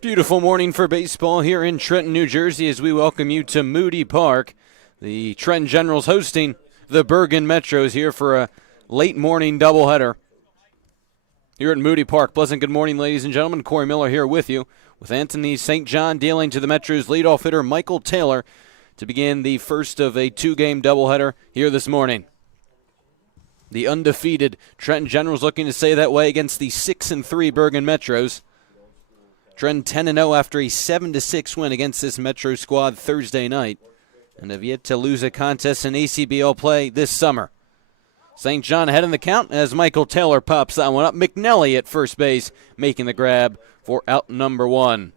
Beautiful morning for baseball here in Trenton, New Jersey, as we welcome you to Moody Park. The Trenton Generals hosting the Bergen Metros here for a late morning doubleheader here at Moody Park. Pleasant good morning, ladies and gentlemen. Corey Miller here with you, with Anthony St. John dealing to the Metros leadoff hitter Michael Taylor to begin the first of a two-game doubleheader here this morning. The undefeated Trenton Generals looking to stay that way against the 6-3 Bergen Metros. Trenton 10-0 after a 7-6 win against this Metro squad Thursday night, and have yet to lose a contest in ACBL play this summer. St. John ahead in the count as Michael Taylor pops that one up. McNally at first base making the grab for out number one.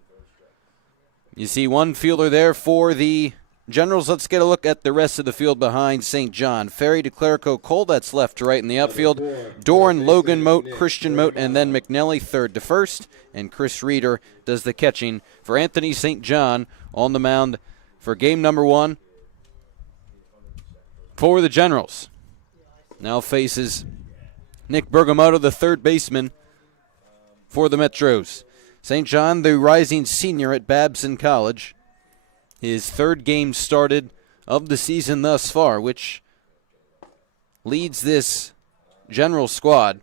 You see one fielder there for the Generals. Let's get a look at the rest of the field behind St. John. Ferry, DeClerico, Cole, that's left to right in the outfield. Doran, Logan Moat, Christian Moat, and then McNally third to first. And Chris Reeder does the catching for Anthony St. John on the mound for game number one for the Generals. Now faces Nick Bergamoto, the third baseman for the Metros. St. John, the rising senior at Babson College. His third game started of the season thus far, which leads this General squad.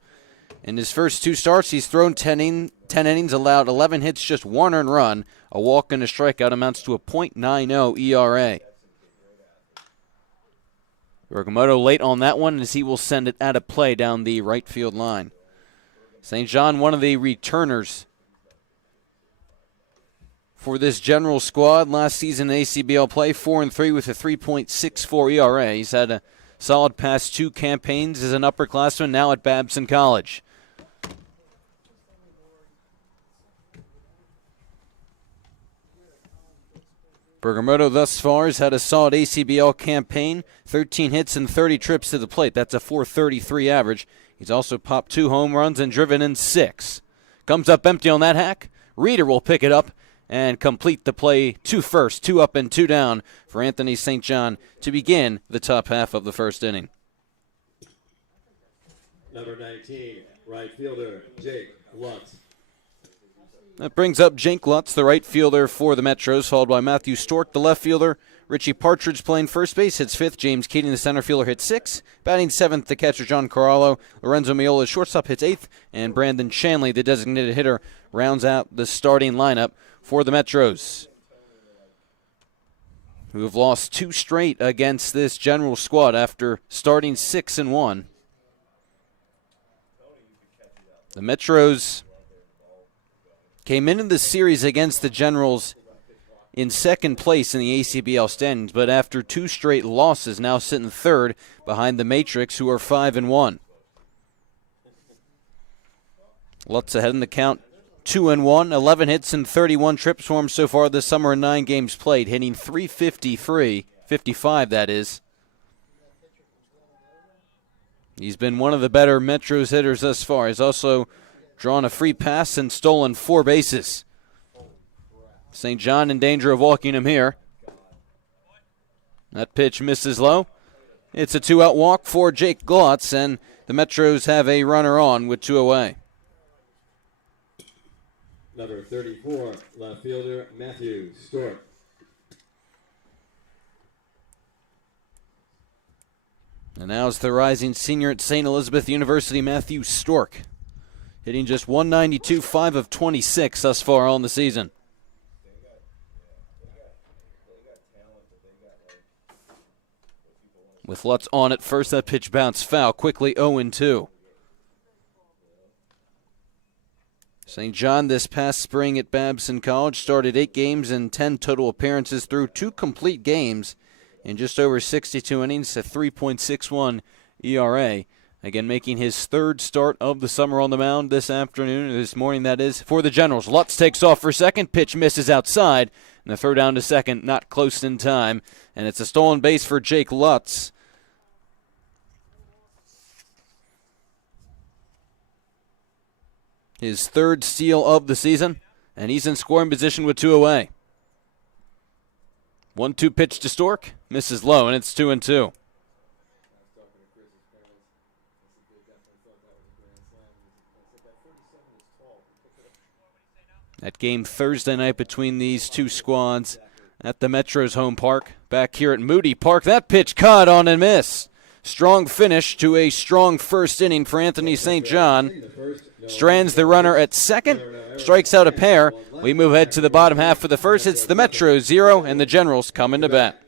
In his first two starts, he's thrown 10 innings, allowed 11 hits, just one earned run. A walk and a strikeout amounts to a .90 ERA. Bergamoto late on that one as he will send it out of play down the right field line. St. John, one of the returners for this General squad last season in ACBL play, 4-3 with a 3.64 ERA. He's had a solid past two campaigns as an upperclassman, now at Babson College. Bergamoto thus far has had a solid ACBL campaign, 13 hits and 30 trips to the plate. That's a .433 average. He's also popped 2 home runs and driven in 6. Comes up empty on that hack. Reeder will pick it up and complete the play 2 first, 2 up and 2 down for Anthony St. John to begin the top half of the first inning. Number 19, right fielder, Jake Lutz. That brings up Jake Lutz, the right fielder for the Metros, followed by Matthew Stork, the left fielder. Richie Partridge playing first base, hits 5th. James Keating, the center fielder, hits 6th. Batting 7th, the catcher, John Corallo. Lorenzo Miola, shortstop, hits 8th. And Brandon Shanley, the designated hitter, rounds out the starting lineup for the Metros, who have lost 2 straight against this General squad after starting 6-1. The Metros came into the series against the Generals in second place in the ACBL standings, but after 2 straight losses, now sitting third behind the Matrix, who are 5-1. Lutz ahead in the count, 2-1, 11 hits and 31 trips for him so far this summer in 9 games played, hitting .353, 55 that is. He's been one of the better Metros hitters thus far. He's also drawn a free pass and stolen 4 bases. St. John in danger of walking him here. That pitch misses low. It's a 2-out walk for Jake Glotz, and the Metros have a runner on with 2 away. Number 34, left fielder, Matthew Stork. And now it's the rising senior at St. Elizabeth University, Matthew Stork, hitting just .192, 5 of 26 thus far on the season. With Lutz on at first, that pitch bounced foul, quickly 0-2. St. John this past spring at Babson College started 8 games and 10 total appearances through 2 complete games in just over 62 innings, a 3.61 ERA. Again, making his 3rd start of the summer on the mound this morning, that is, for the Generals. Lutz takes off for second, pitch misses outside, and the throw down to second, not close in time. And it's a stolen base for Jake Lutz. His 3rd steal of the season, and he's in scoring position with 2 away. 1-2 pitch to Stork, misses low, and it's 2-2. That game Thursday night between these two squads at the Metro's home park. Back here at Moody Park, that pitch caught on and miss. Strong finish to a strong first inning for Anthony St. John. Strands the runner at second, strikes out a pair. We move ahead to the bottom half for the first. It's the Metro 0 and the Generals coming to bat.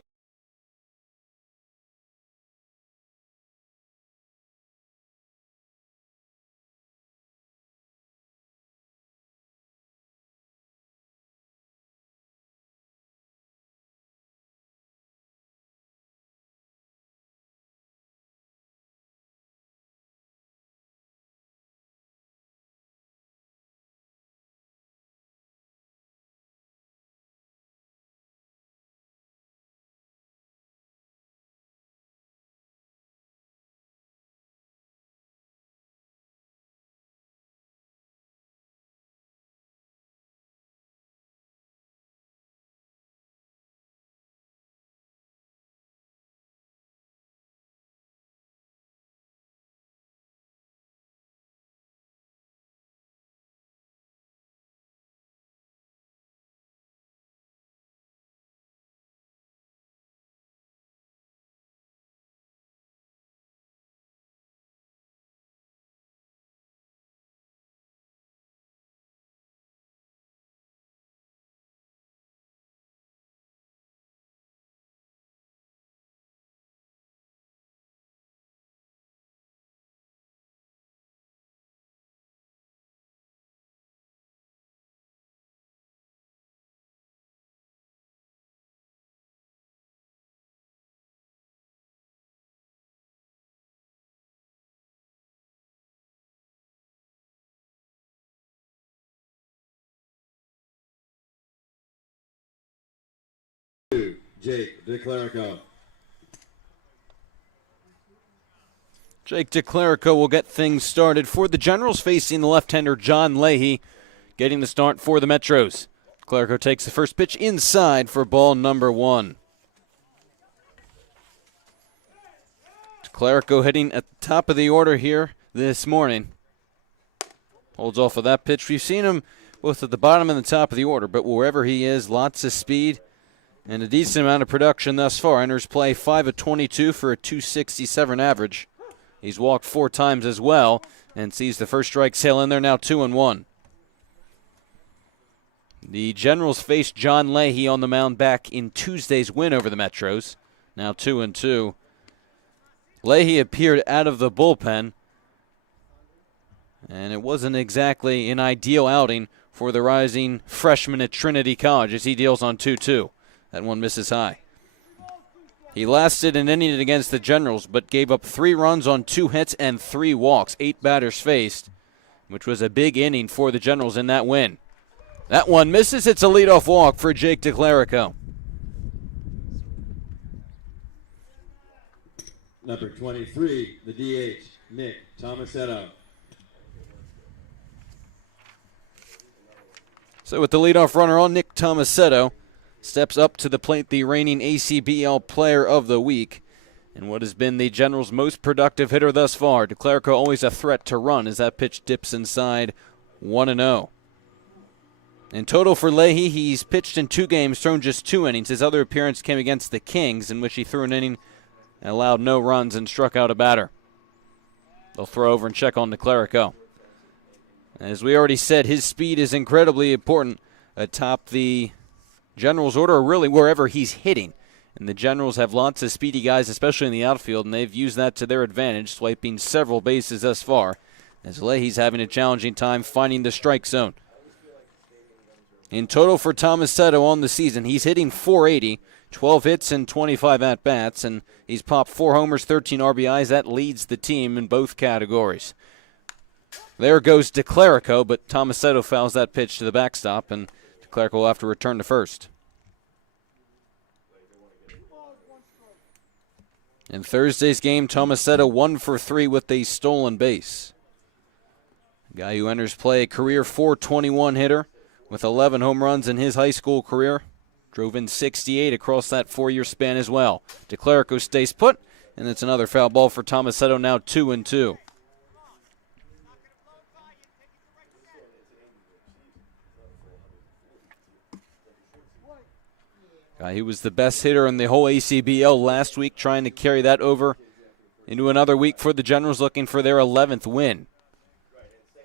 Jake DeClerico. Jake DeClerico will get things started for the Generals, facing the left-hander John Leahy, getting the start for the Metros. DeClerico takes the first pitch inside for ball number 1. DeClerico hitting at the top of the order here this morning. Holds off of that pitch. We've seen him both at the bottom and the top of the order, but wherever he is, lots of speed and a decent amount of production thus far. Enters play 5 of 22 for a 267 average. He's walked 4 times as well and sees the first strike sail in there, now 2-1. The Generals faced John Leahy on the mound back in Tuesday's win over the Metros, now 2-2. Leahy appeared out of the bullpen, and it wasn't exactly an ideal outing for the rising freshman at Trinity College as he deals on 2-2. That one misses high. He lasted an inning against the Generals, but gave up 3 runs on 2 hits and 3 walks, 8 batters faced, which was a big inning for the Generals in that win. That one misses. It's a leadoff walk for Jake DeClerico. Number 23, the DH, Nick Tomasetto. So with the leadoff runner on, Nick Tomasetto steps up to the plate, the reigning ACBL Player of the Week, and what has been the Generals' most productive hitter thus far. DeClerico always a threat to run as that pitch dips inside, 1-0. In total for Leahy, he's pitched in 2 games, thrown just 2 innings. His other appearance came against the Kings, in which he threw an inning, allowed no runs, and struck out a batter. They'll throw over and check on DeClerico. As we already said, his speed is incredibly important atop the Generals' order, or really wherever he's hitting. And the Generals have lots of speedy guys, especially in the outfield, and they've used that to their advantage, swiping several bases thus far, as Leahy's having a challenging time finding the strike zone. In total for Tomasetto on the season, he's hitting .480, 12 hits and 25 at-bats, and he's popped 4 homers, 13 RBIs. That leads the team in both categories. There goes DeClerico, but Tomasetto fouls that pitch to the backstop, and DeClerico will have to return to first. In Thursday's game, Tomasetto 1 for 3 with a stolen base. A guy who enters play, a career .421 hitter with 11 home runs in his high school career. Drove in 68 across that 4-year span as well. DeClerico stays put, and it's another foul ball for Tomasetto, now 2-2. He was the best hitter in the whole ACBL last week, trying to carry that over into another week for the Generals, looking for their 11th win.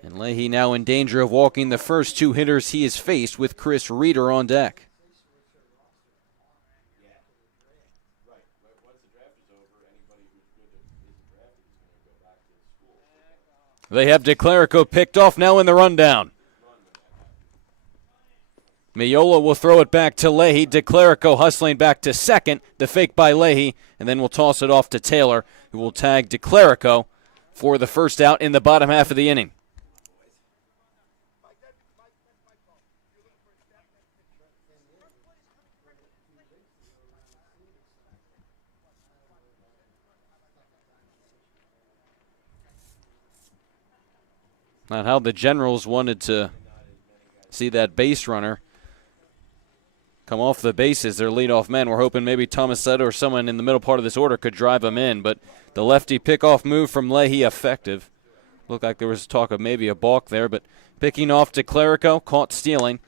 And Leahy now in danger of walking the first two hitters he has faced with Chris Reeder on deck. They have DeClerico picked off now in the rundown. Miola will throw it back to Leahy. DeClerico hustling back to second. The fake by Leahy, and then we'll toss it off to Taylor, who will tag DeClerico for the first out in the bottom half of the inning. Not how the Generals wanted to see that base runner come off the bases, their leadoff man. We're hoping maybe Tomasetto or someone in the middle part of this order could drive him in, but the lefty pickoff move from Leahy effective. Looked like there was talk of maybe a balk there, but picking off DeClerico, caught stealing.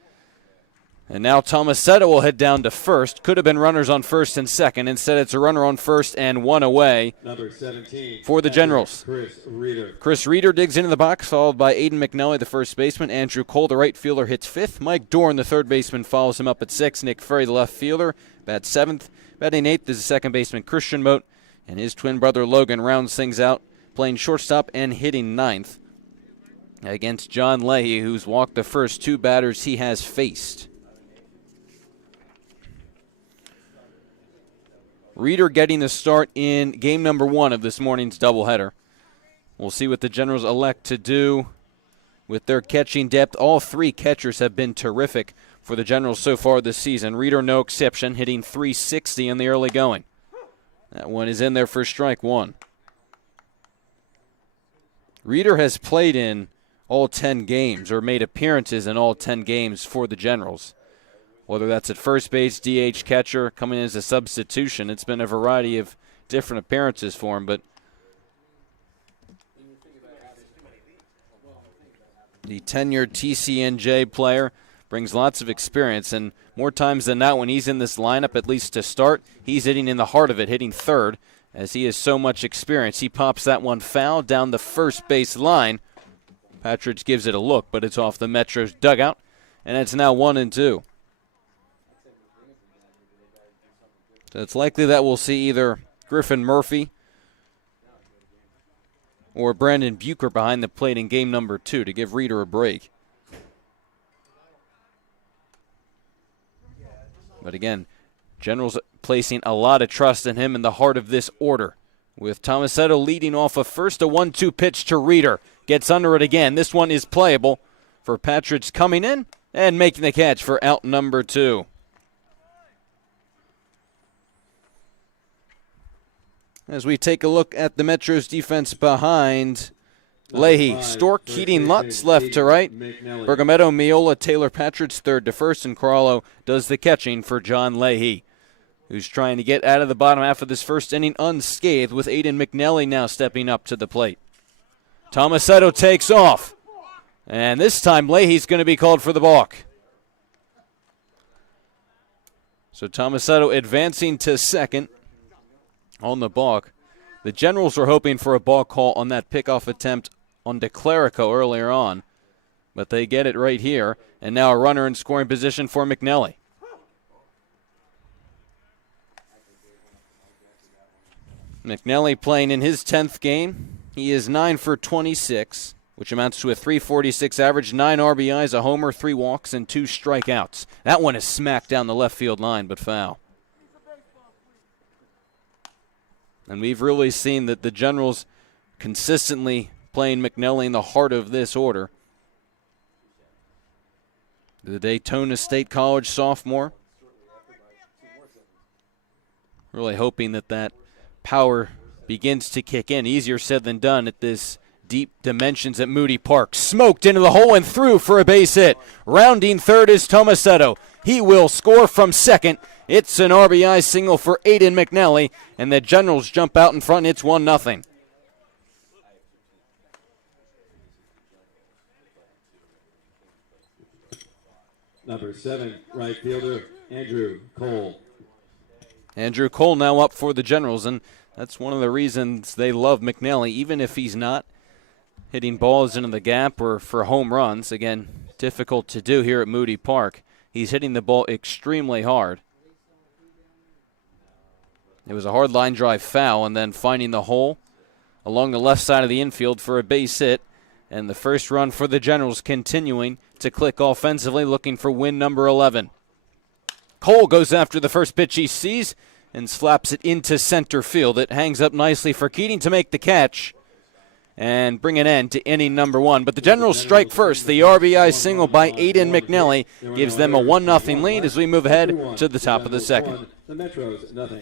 And now Tomasetto will head down to first. Could have been runners on first and second. Instead, it's a runner on first and one away. Number 17 for the Generals. Chris Reeder. Chris Reeder digs into the box, followed by Aiden McNally, the first baseman. Andrew Cole, the right fielder, hits fifth. Mike Dorn, the third baseman, follows him up at sixth. Nick Ferry, the left fielder, bats seventh. Batting eighth is the second baseman, Christian Moat. And his twin brother, Logan, rounds things out, playing shortstop and hitting ninth against John Leahy, who's walked the first two batters he has faced. Reeder getting the start in game number one of this morning's doubleheader. We'll see what the Generals elect to do with their catching depth. All three catchers have been terrific for the Generals so far this season. Reeder no exception, hitting .360 in the early going. That one is in there for strike one. Reeder has played in all 10 games, or made appearances in all 10 games for the Generals. Whether that's at first base, DH, catcher, coming in as a substitution. It's been a variety of different appearances for him, but the tenured TCNJ player brings lots of experience, and more times than not when he's in this lineup, at least to start, he's hitting in the heart of it, hitting third, as he has so much experience. He pops that one foul down the first base line. Patridge gives it a look, but it's off the Metro's dugout, and it's now 1-2. So it's likely that we'll see either Griffin Murphy or Brandon Bucher behind the plate in game number two to give Reeder a break. But again, Generals placing a lot of trust in him in the heart of this order. With Tomasetto leading off a first, a 1-2 pitch to Reeder. Gets under it again. This one is playable for Patridge coming in and making the catch for out number two. As we take a look at the Metro's defense behind Leahy. Stork, Keating, Lutz left to right. Bergametto, Miola, Taylor, Patridge third to first, and Corallo does the catching for John Leahy, who's trying to get out of the bottom half of this first inning unscathed, with Aiden McNally now stepping up to the plate. Tomasetto takes off, and this time Leahy's going to be called for the balk. So Tomasetto advancing to second on the balk. The Generals were hoping for a balk call on that pickoff attempt on DeClerico earlier on, but they get it right here, and now a runner in scoring position for McNally. McNally playing in his 10th game. He is 9 for 26, which amounts to a .346 average, 9 RBIs, a homer, 3 walks, and 2 strikeouts. That one is smacked down the left field line, but foul. And we've really seen that the Generals consistently playing McNally in the heart of this order. The Daytona State College sophomore. Really hoping that that power begins to kick in. Easier said than done at this deep dimensions at Moody Park. Smoked into the hole and through for a base hit. Rounding third is Tomasetto. He will score from second. It's an RBI single for Aiden McNally, and the Generals jump out in front. It's 1-0. Number 7, right fielder, Andrew Cole. Andrew Cole now up for the Generals, and that's one of the reasons they love McNally, even if he's not hitting balls into the gap or for home runs. Again, difficult to do here at Moody Park. He's hitting the ball extremely hard. It was a hard line drive foul, and then finding the hole along the left side of the infield for a base hit. And the first run for the Generals continuing to click offensively, looking for win number 11. Cole goes after the first pitch he sees and slaps it into center field. It hangs up nicely for Keating to make the catch and bring an end to inning number 1. But the Generals strike first. The RBI single by Aiden McNally gives them a 1-0 lead as we move ahead to the top of the second. The Metros, nothing.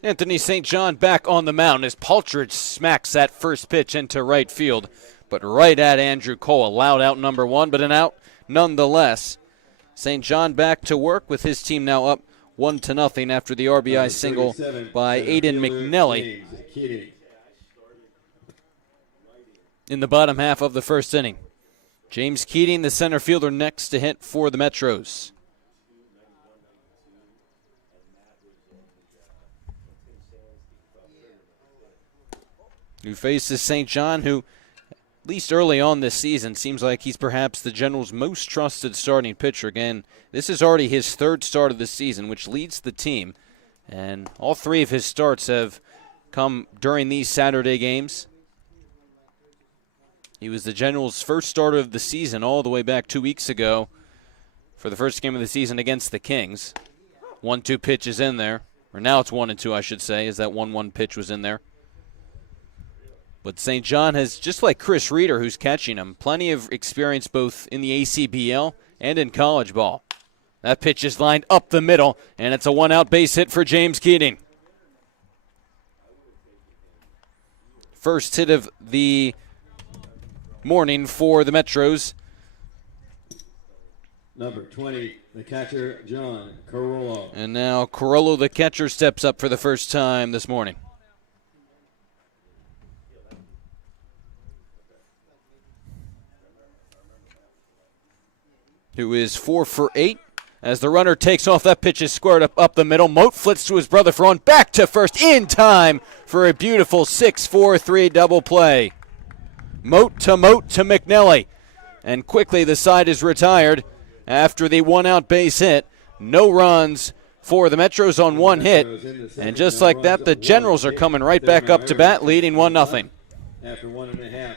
Anthony St. John back on the mound as Paltridge smacks that first pitch into right field, but right at Andrew Cole. A loud out number 1, but an out nonetheless. St. John back to work with his team now up 1-0 after the RBI single by Aiden McNally in the bottom half of the first inning. James Keating, the center fielder, next to hit for the Metros. Who faces St. John, who, at least early on this season, seems like he's perhaps the Generals' most trusted starting pitcher. Again, this is already his 3rd start of the season, which leads the team. And all 3 of his starts have come during these Saturday games. He was the Generals' first starter of the season all the way back 2 weeks ago for the first game of the season against the Kings. 1-2 pitch is in there. Or now it's 1-2, I should say, as that 1-1 pitch was in there. But St. John has, just like Chris Reeder, who's catching him, plenty of experience both in the ACBL and in college ball. That pitch is lined up the middle, and it's a 1-out base hit for James Keating. First hit of the morning for the Metros. Number 20, the catcher, John Carollo. And now Carollo, the catcher, steps up for the first time this morning. Who is 4 for 8. As the runner takes off, that pitch is squared up the middle. Moat flits to his brother for one. Back to first in time for a beautiful 6-4-3 double play. Moat to McNally. And quickly the side is retired after the 1-out base hit. No runs for the Metros on 1 hit. And just like that, the Generals are coming right back up to bat, leading 1-0. After 1.5.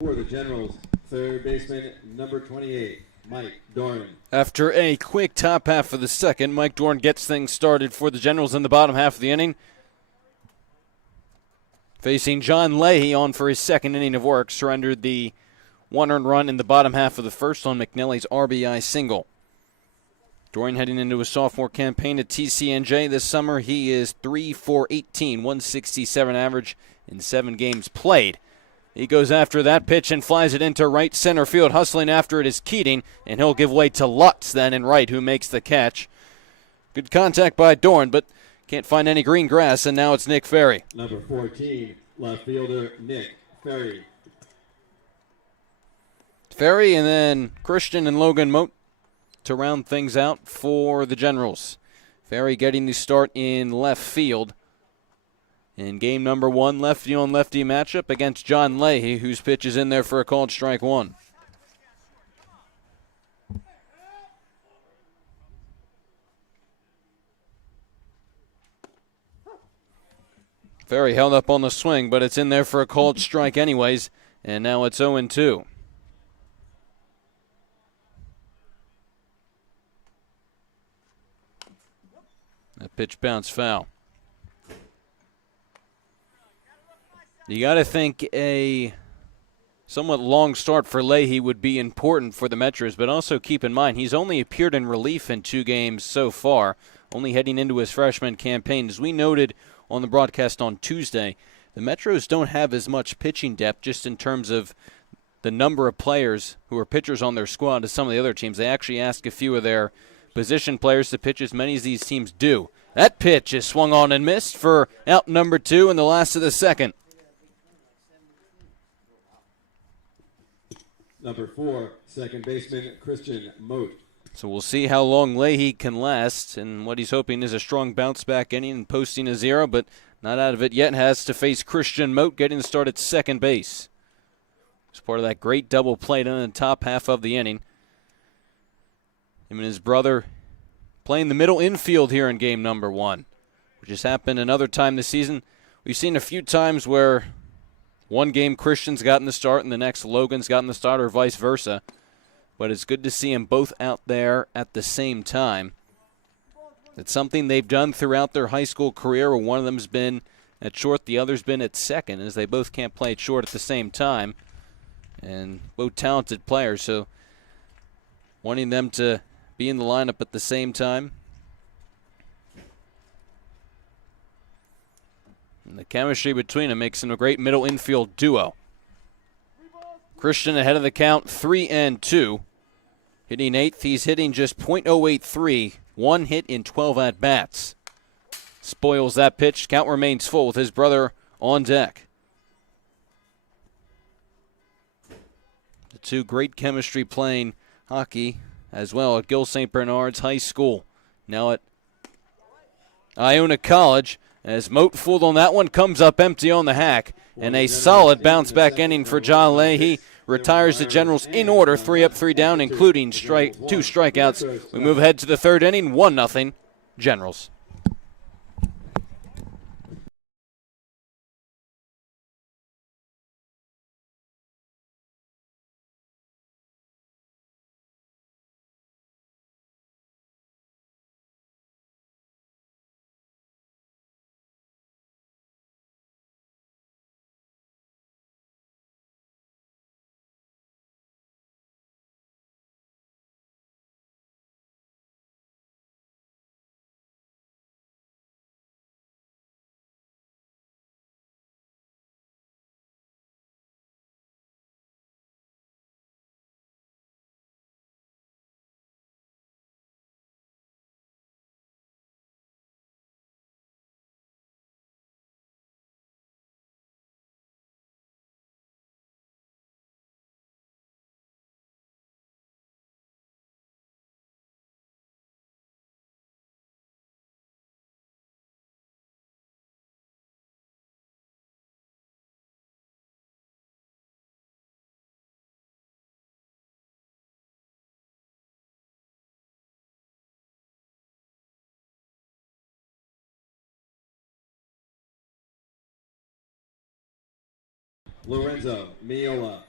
For the Generals, third baseman, number 28, Mike Doran. After a quick top half of the second, Mike Doran gets things started for the Generals in the bottom half of the inning. Facing John Leahy on for his second inning of work, surrendered the one earned run in the bottom half of the first on McNally's RBI single. Doran heading into his sophomore campaign at TCNJ this summer. He is 3-for-18, 167 average in 7 games played. He goes after that pitch and flies it into right center field. Hustling after it is Keating, and he'll give way to Lutz then in right, who makes the catch. Good contact by Doran, but can't find any green grass, and now it's Nick Ferry. Number 14, left fielder Nick Ferry. Ferry and then Christian and Logan Moat to round things out for the Generals. Ferry getting the start in left field in game number 1, lefty on lefty matchup against John Leahy, whose pitch is in there for a called strike 1. Ferry held up on the swing, but it's in there for a called strike anyways, and now it's 0-2. That pitch bounced foul. You got to think a somewhat long start for Leahy would be important for the Metros, but also keep in mind he's only appeared in relief in 2 games so far, only heading into his freshman campaign. As we noted on the broadcast on Tuesday, the Metros don't have as much pitching depth just in terms of the number of players who are pitchers on their squad as some of the other teams. They actually ask a few of their position players to pitch as many as these teams do. That pitch is swung on and missed for out number 2 in the last of the second. Number 4, second baseman Christian Moat. So we'll see how long Leahy can last, and what he's hoping is a strong bounce-back inning and posting a 0, but not out of it yet. Has to face Christian Moat getting the start at second base. It's part of that great double play done in the top half of the inning. Him and his brother playing the middle infield here in game number 1, which has happened another time this season. We've seen a few times where one game Christian's gotten the start and the next Logan's gotten the start, or vice versa. But it's good to see them both out there at the same time. It's something they've done throughout their high school career, where one of them's been at short, the other's been at second, as they both can't play at short at the same time. And both talented players, so wanting them to be in the lineup at the same time. And the chemistry between them makes them a great middle infield duo. Christian ahead of the count, 3-2. Hitting 8th, he's hitting just .083, 1 hit in 12 at-bats. Spoils that pitch, count remains full with his brother on deck. The two great chemistry playing hockey as well at Gill St. Bernard's High School. Now at Iona College, as Moat fooled on that one, comes up empty on the hack. And a solid bounce-back inning for John Leahy. Retires the Generals in order, 3 up, 3 down, including 2 strikeouts. We move ahead to the third inning, 1-0 Generals. Lorenzo Miola.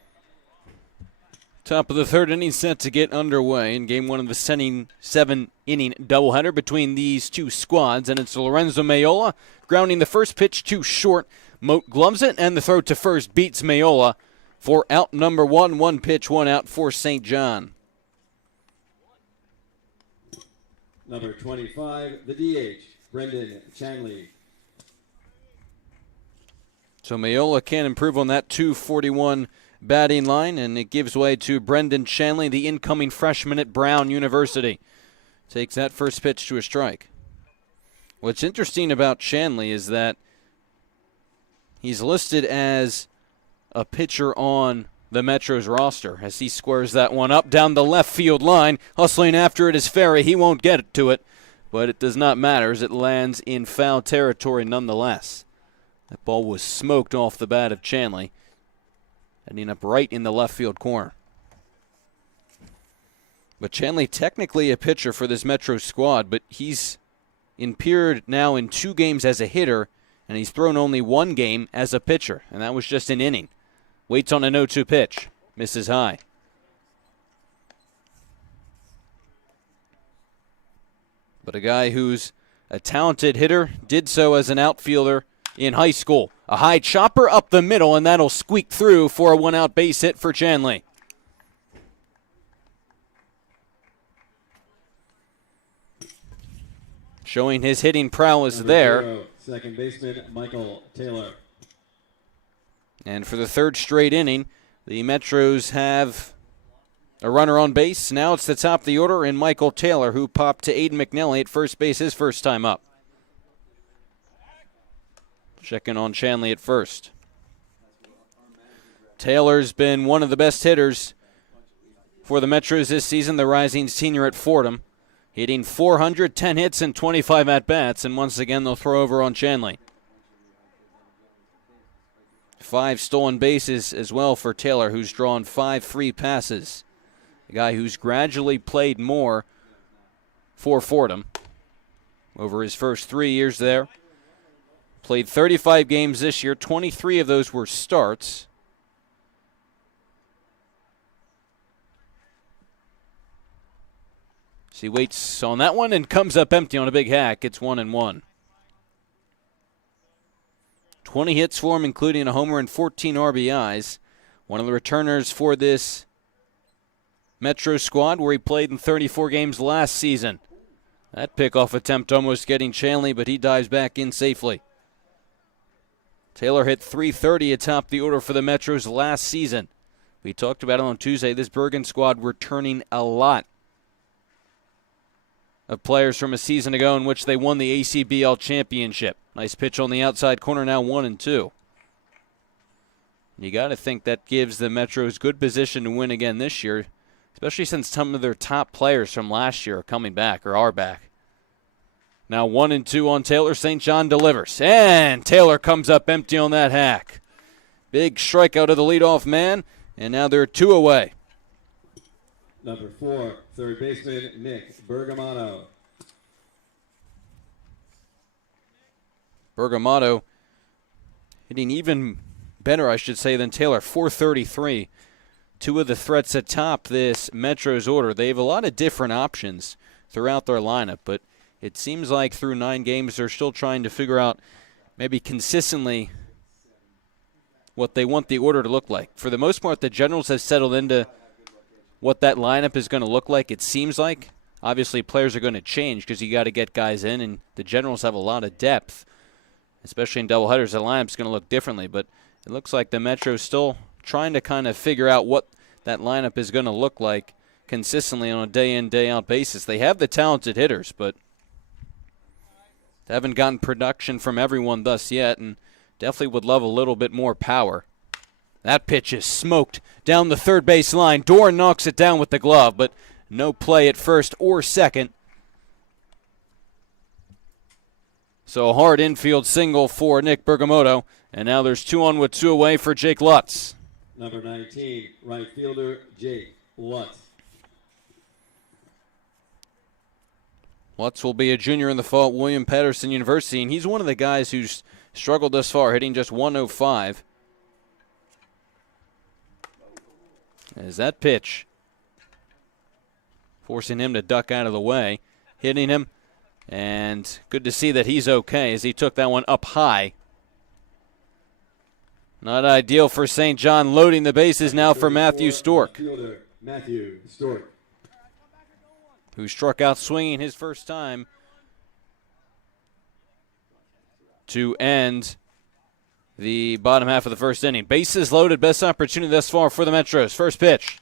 Top of the third inning set to get underway in game one of the seven-inning doubleheader between these two squads, and it's Lorenzo Mayola grounding the first pitch too short. Moat gloves it, and the throw to first beats Mayola for out number one. One pitch, one out for St. John. Number 25, the DH, Brendan Chanley. So Mayola can improve on that 241 batting line, and it gives way to Brendan Chanley, the incoming freshman at Brown University. Takes that first pitch to a strike. What's interesting about Chanley is that he's listed as a pitcher on the Metro's roster as he squares that one up down the left field line. Hustling after it is Ferry. He won't get it to it, but it does not matter as it lands in foul territory nonetheless. That ball was smoked off the bat of Chanley, ending up right in the left field corner. But Chanley technically a pitcher for this Metro squad, but he's appeared now in 2 games as a hitter, and he's thrown only 1 game as a pitcher, and that was just an inning. Waits on a 0-2 pitch. Misses high. But a guy who's a talented hitter did so as an outfielder in high school. A high chopper up the middle, and that'll squeak through for a 1-out base hit for Chanley. Showing his hitting prowess there. 0, second baseman, Michael Taylor. And for the third straight inning, the Metros have a runner on base. Now it's the top of the order, and Michael Taylor, who popped to Aiden McNally at first base his first time up. Checking on Chanley at first. Taylor's been one of the best hitters for the Metros this season, the rising senior at Fordham, hitting 410 hits and 25 at-bats, and once again they'll throw over on Chanley. 5 stolen bases as well for Taylor, who's drawn 5 free passes. A guy who's gradually played more for Fordham over his first 3 years there. Played 35 games this year. 23 of those were starts. So he waits on that one and comes up empty on a big hack. It's 1-1. 20 hits for him, including a homer and 14 RBIs. One of the returners for this Metro squad, where he played in 34 games last season. That pickoff attempt almost getting Chanley, but he dives back in safely. Taylor hit .330 atop the order for the Metros last season. We talked about it on Tuesday. This Bergen squad returning a lot of players from a season ago in which they won the ACBL championship. Nice pitch on the outside corner, now 1-2. You got to think that gives the Metros good position to win again this year, especially since some of their top players from last year are coming back or are back. Now 1-2 on Taylor. St. John delivers, and Taylor comes up empty on that hack. Big strikeout of the leadoff man, and now they're 2 away. Number 4, third baseman, Nick Bergamatto. Bergamatto hitting even better, I should say, than Taylor. .433. 2 of the threats atop this Metro's order. They have a lot of different options throughout their lineup, but it seems like through 9 games they're still trying to figure out maybe consistently what they want the order to look like. For the most part, the Generals have settled into what that lineup is going to look like, it seems like. Obviously, players are going to change because you got to get guys in, and the Generals have a lot of depth, especially in doubleheaders. The lineup's going to look differently, but it looks like the Metro's still trying to kind of figure out what that lineup is going to look like consistently on a day-in, day-out basis. They have the talented hitters, but they haven't gotten production from everyone thus yet, and definitely would love a little bit more power. That pitch is smoked down the third base line. Dorn knocks it down with the glove, but no play at first or second. So a hard infield single for Nick Bergamatto, and now there's 2 on with 2 away for Jake Lutz. Number 19, right fielder, Jake Lutz. Lutz will be a junior in the fall at William Patterson University, and he's one of the guys who's struggled thus far, hitting just .105. As that pitch, forcing him to duck out of the way, hitting him, and good to see that he's okay as he took that one up high. Not ideal for St. John, loading the bases now for Matthew Stork, Matthew Stork, who struck out swinging his first time to end the bottom half of the first inning. Bases loaded, best opportunity thus far for the Metros. First pitch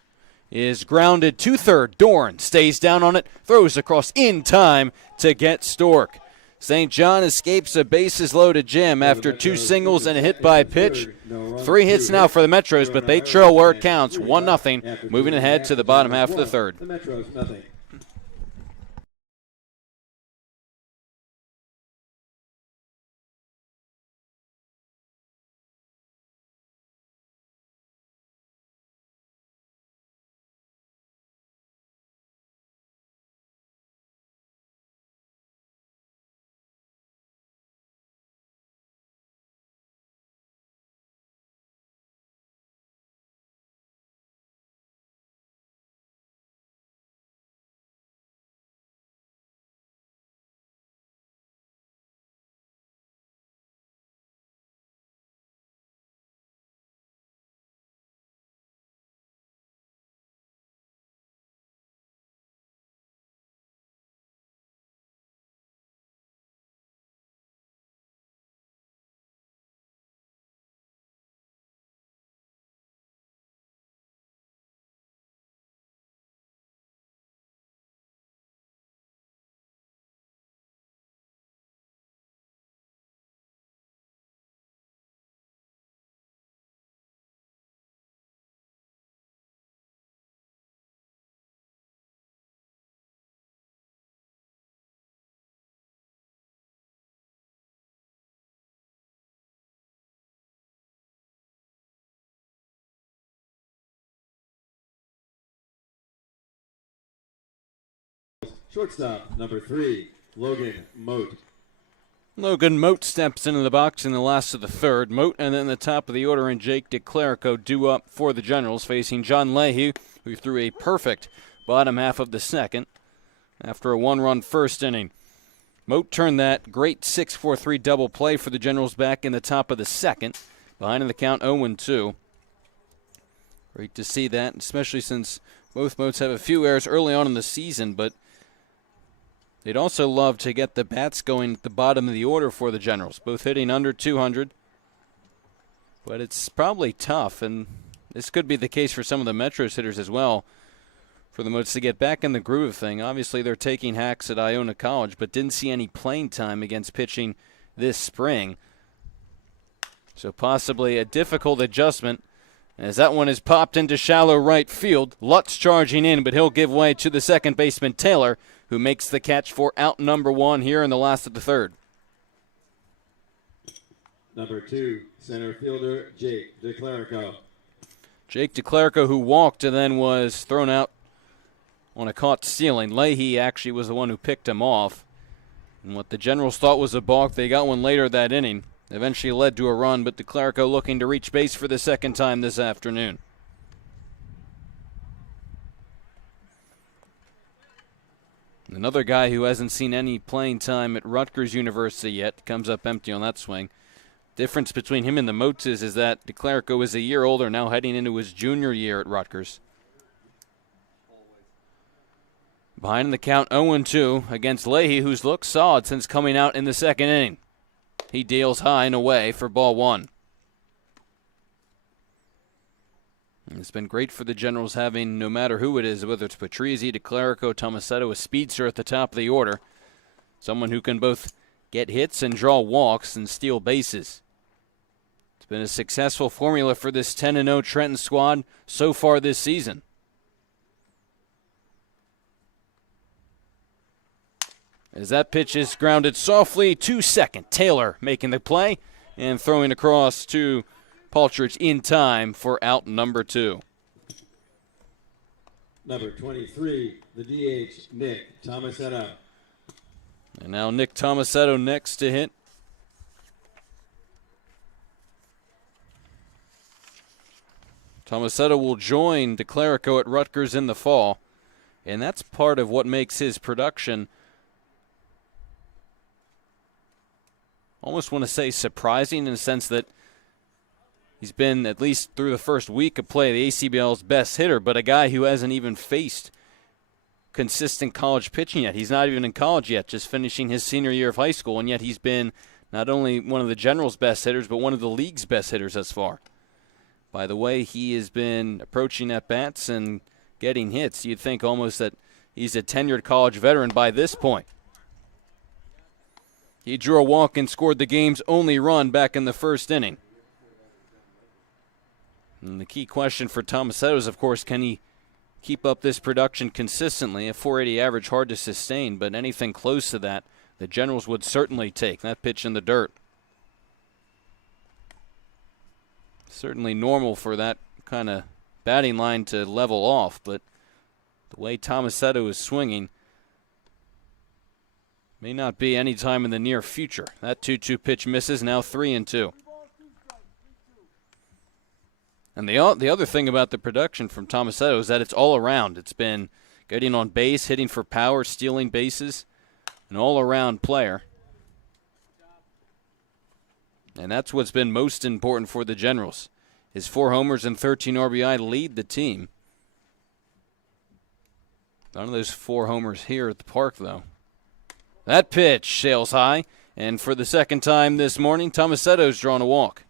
is grounded to third. Dorn stays down on it, throws across in time to get Stork. St. John escapes a bases-loaded jam after 2 singles and a hit by pitch. 3 hits now for the Metros, but they trail where it counts, 1-0, moving ahead to the bottom half of the third. The Metros, nothing. Shortstop, number 3, Logan Moat. Logan Moat steps into the box in the last of the third. Moat and then the top of the order and Jake DeClerico due up for the Generals, facing John Leahy, who threw a perfect bottom half of the second after a 1-run first inning. Moat turned that great 6-4-3 double play for the Generals back in the top of the second, behind in the count 0-2. Great to see that, especially since both Moats have a few errors early on in the season, but they'd also love to get the bats going at the bottom of the order for the Generals, both hitting under 200. But it's probably tough, and this could be the case for some of the Metros hitters as well, for the Moats to get back in the groove of thing. Obviously, they're taking hacks at Iona College, but didn't see any playing time against pitching this spring. So possibly a difficult adjustment, as that one is popped into shallow right field. Lutz charging in, but he'll give way to the second baseman, Taylor, who makes the catch for out number 1 here in the last of the third. Number 2, center fielder, Jake DeClerico. Jake DeClerico, who walked and then was thrown out on a caught stealing. Leahy actually was the one who picked him off. And what the Generals thought was a balk, they got one later that inning. Eventually led to a run, but DeClerico looking to reach base for the second time this afternoon. Another guy who hasn't seen any playing time at Rutgers University yet comes up empty on that swing. Difference between him and the Moats is that DeClerico is a year older, now heading into his junior year at Rutgers. Behind in the count 0-2 against Leahy, who's looked solid since coming out in the second inning. He deals high and away for ball 1. And it's been great for the Generals having, no matter who it is, whether it's Patrizzi, DeClerico, Tomasetto, a speedster at the top of the order. Someone who can both get hits and draw walks and steal bases. It's been a successful formula for this 10-0 Trenton squad so far this season. As that pitch is grounded softly to second. Taylor making the play and throwing across to Paltridge in time for out number 2. Number 23, the DH, Nick Tomasetto. And now Nick Tomasetto next to hit. Tomasetto will join DeClerico at Rutgers in the fall, and that's part of what makes his production, almost want to say surprising, in the sense that he's been, at least through the first week of play, the ACBL's best hitter, but a guy who hasn't even faced consistent college pitching yet. He's not even in college yet, just finishing his senior year of high school, and yet he's been not only one of the Generals' best hitters, but one of the league's best hitters thus far. By the way, he has been approaching at-bats and getting hits. You'd think almost that he's a tenured college veteran by this point. He drew a walk and scored the game's only run back in the first inning. And the key question for Tomasetto is, of course, can he keep up this production consistently? A .480 average, hard to sustain, but anything close to that, the Generals would certainly take. That pitch in the dirt. Certainly normal for that kind of batting line to level off, but the way Tomasetto is swinging may not be any time in the near future. That 2-2 pitch misses, now 3-2. And the other thing about the production from Tomasetto is that it's all around. It's been getting on base, hitting for power, stealing bases, an all-around player. And that's what's been most important for the Generals. His 4 homers and 13 RBI lead the team. None of those 4 homers here at the park, though. That pitch sails high, and for the second time this morning, Tomasetto's drawn a walk.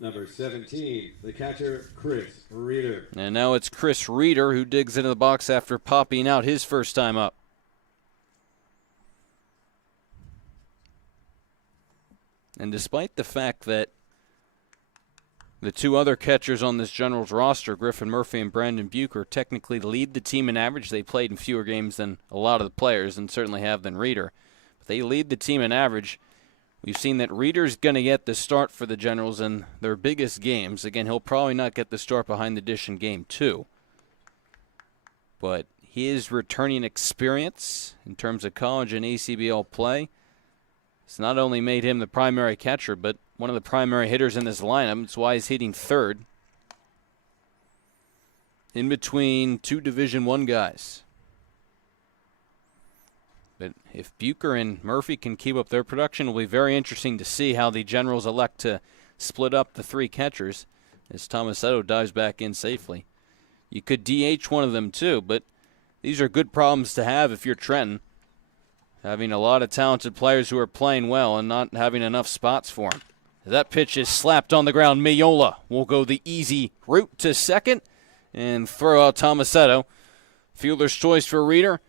Number 17, the catcher, Chris Reeder. And now it's Chris Reeder who digs into the box after popping out his first time up. And despite the fact that the 2 other catchers on this Generals roster, Griffin Murphy and Brandon Bucher, technically lead the team in average. They played in fewer games than a lot of the players, and certainly have than Reeder. But they lead the team in average. We've seen that Reeder's going to get the start for the Generals in their biggest games. Again, he'll probably not get the start behind the dish in Game 2. But his returning experience in terms of college and ACBL play has not only made him the primary catcher, but one of the primary hitters in this lineup. That's why he's hitting third in between 2 Division I guys. But if Bucher and Murphy can keep up their production, it'll be very interesting to see how the Generals elect to split up the 3 catchers as Tomasetto dives back in safely. You could DH one of them too, but these are good problems to have if you're Trenton, having a lot of talented players who are playing well and not having enough spots for them. That pitch is slapped on the ground. Miola will go the easy route to second and throw out Tomasetto. Fielder's choice for Reeder.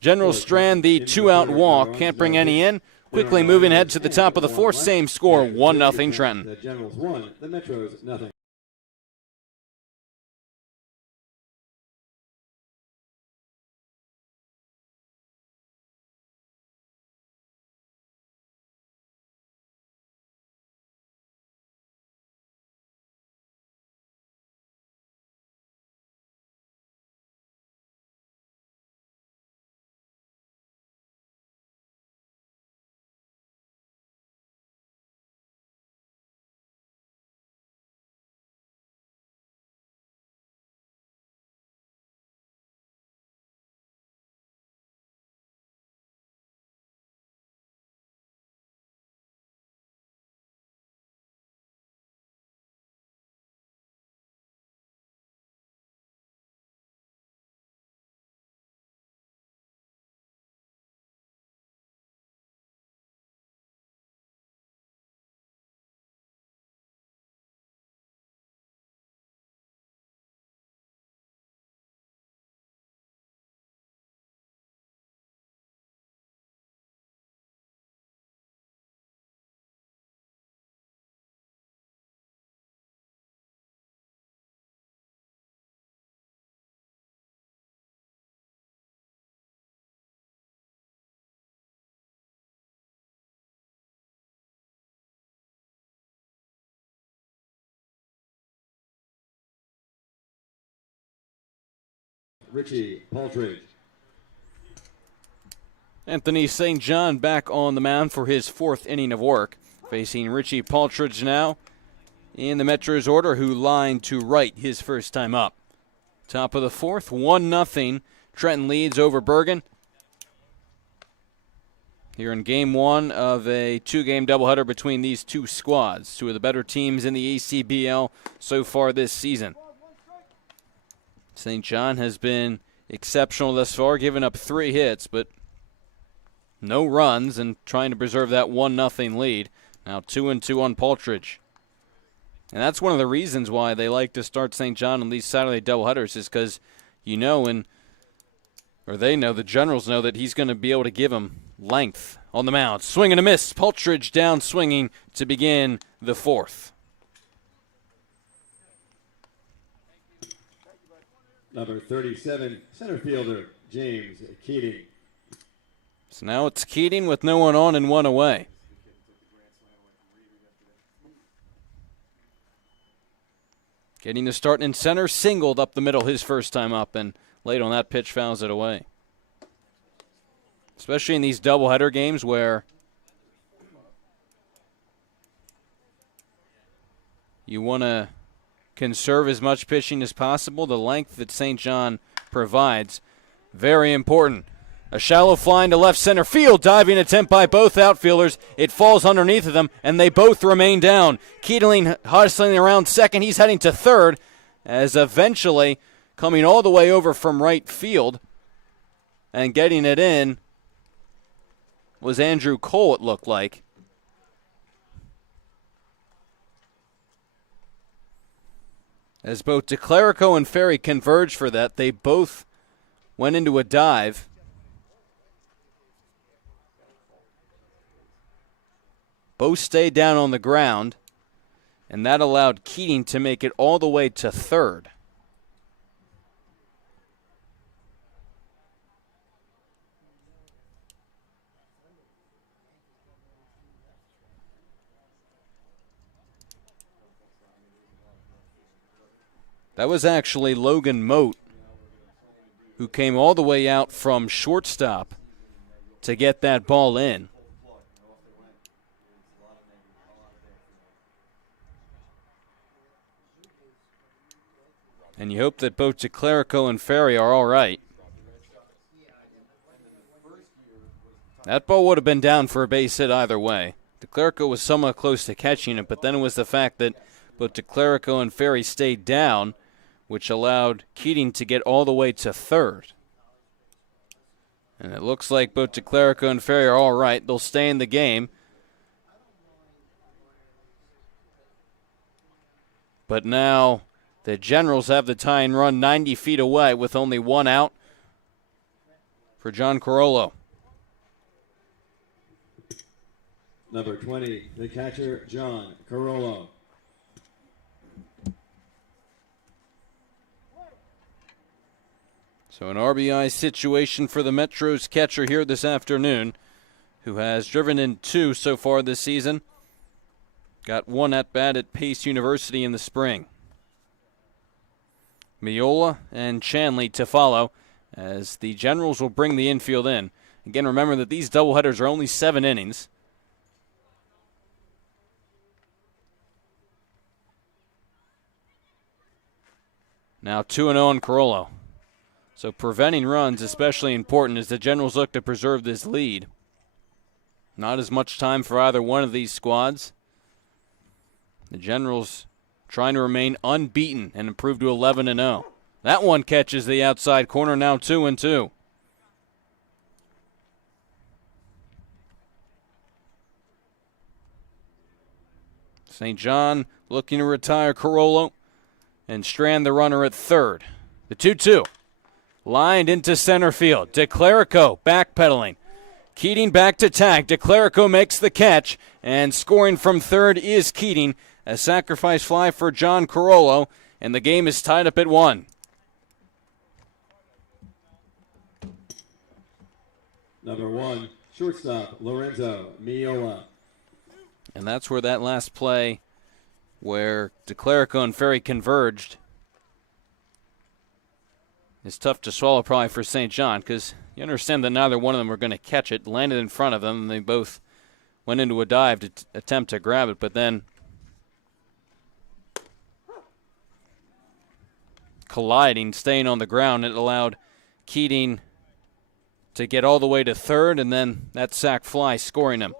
Generals strand the 2-out walk. Can't bring any in. Quickly moving ahead to the top of the 4th. Same score, 1-0 Trenton. The Generals 1, the Metros 0. Richie Paltridge. Anthony St. John back on the mound for his 4th inning of work. Facing Richie Paltridge now. in the Metro's order, who lined to right his first time up. Top of the fourth, 1-0. Trenton leads over Bergen. Here in game one of a two-game doubleheader between these two squads, two of the better teams in the ACBL so far this season. St. John has been exceptional thus far, giving up 3 hits, but no runs and trying to preserve that 1-0 lead. Now 2-2 on Paltridge. And that's one of the reasons why they like to start St. John on these Saturday doubleheaders, is because they know, the Generals know that he's going to be able to give them length on the mound. Swing and a miss. Paltridge down swinging to begin the fourth. Number 37, center fielder, James Keating. So now it's Keating with no one on and one away. Getting the start in center, singled up the middle his first time up, and late on that pitch fouls it away. Especially in these doubleheader games where you want to conserve as much pitching as possible. The length that St. John provides, very important. A shallow fly into left center field, diving attempt by both outfielders. It falls underneath of them, and they both remain down. Keatling hustling around second. He's heading to third, as eventually coming all the way over from right field and getting it in was Andrew Cole, it looked like. As both DeClerico and Ferry converged for that, they both went into a dive. Both stayed down on the ground, and that allowed Keating to make it all the way to third. That was actually Logan Moat, who came all the way out from shortstop to get that ball in. And you hope that both DeClerico and Ferry are all right. That ball would have been down for a base hit either way. DeClerico was somewhat close to catching it, but then it was the fact that both DeClerico and Ferry stayed down, which allowed Keating to get all the way to third. And it looks like both DeClerico and Ferry are all right. They'll stay in the game. But now the Generals have the tying run 90 feet away with only one out for John Carollo. Number 20, the catcher, John Carollo. So an RBI situation for the Metro's catcher here this afternoon, who has driven in 2 so far this season. Got 1 at-bat at Pace University in the spring. Miola and Chanley to follow as the Generals will bring the infield in. Again, remember that these doubleheaders are only 7 innings. Now 2-0 on Carollo. So preventing runs especially important as the Generals look to preserve this lead. Not as much time for either one of these squads. The Generals trying to remain unbeaten and improve to 11-0. That one catches the outside corner, now 2-2. St. John looking to retire Carollo and strand the runner at third. The 2-2. Lined into center field. DeClerico backpedaling. Keating back to tag. DeClerico makes the catch, and scoring from third is Keating. A sacrifice fly for John Carollo, and the game is tied up at 1. Number 1, shortstop, Lorenzo Miola. And that's where that last play where DeClerico and Ferry converged is tough to swallow probably for St. John, because you understand that neither one of them were going to catch it. Landed in front of them, and they both went into a dive to attempt to grab it, but then colliding, staying on the ground. It allowed Keating to get all the way to third, and then that sac fly scoring him.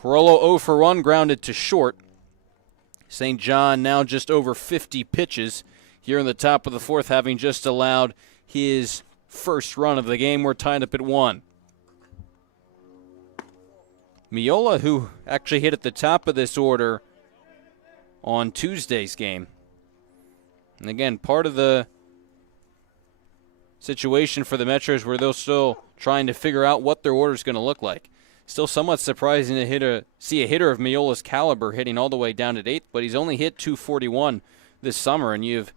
Carollo 0 for 1, grounded to short. St. John now just over 50 pitches here in the top of the fourth, having just allowed his first run of the game. We're tied up at 1. Miola, who actually hit at the top of this order on Tuesday's game. And again, part of the situation for the Metros where they're still trying to figure out what their order is going to look like. Still somewhat surprising to see a hitter of Miola's caliber hitting all the way down at 8th, but he's only hit .241 this summer, and you have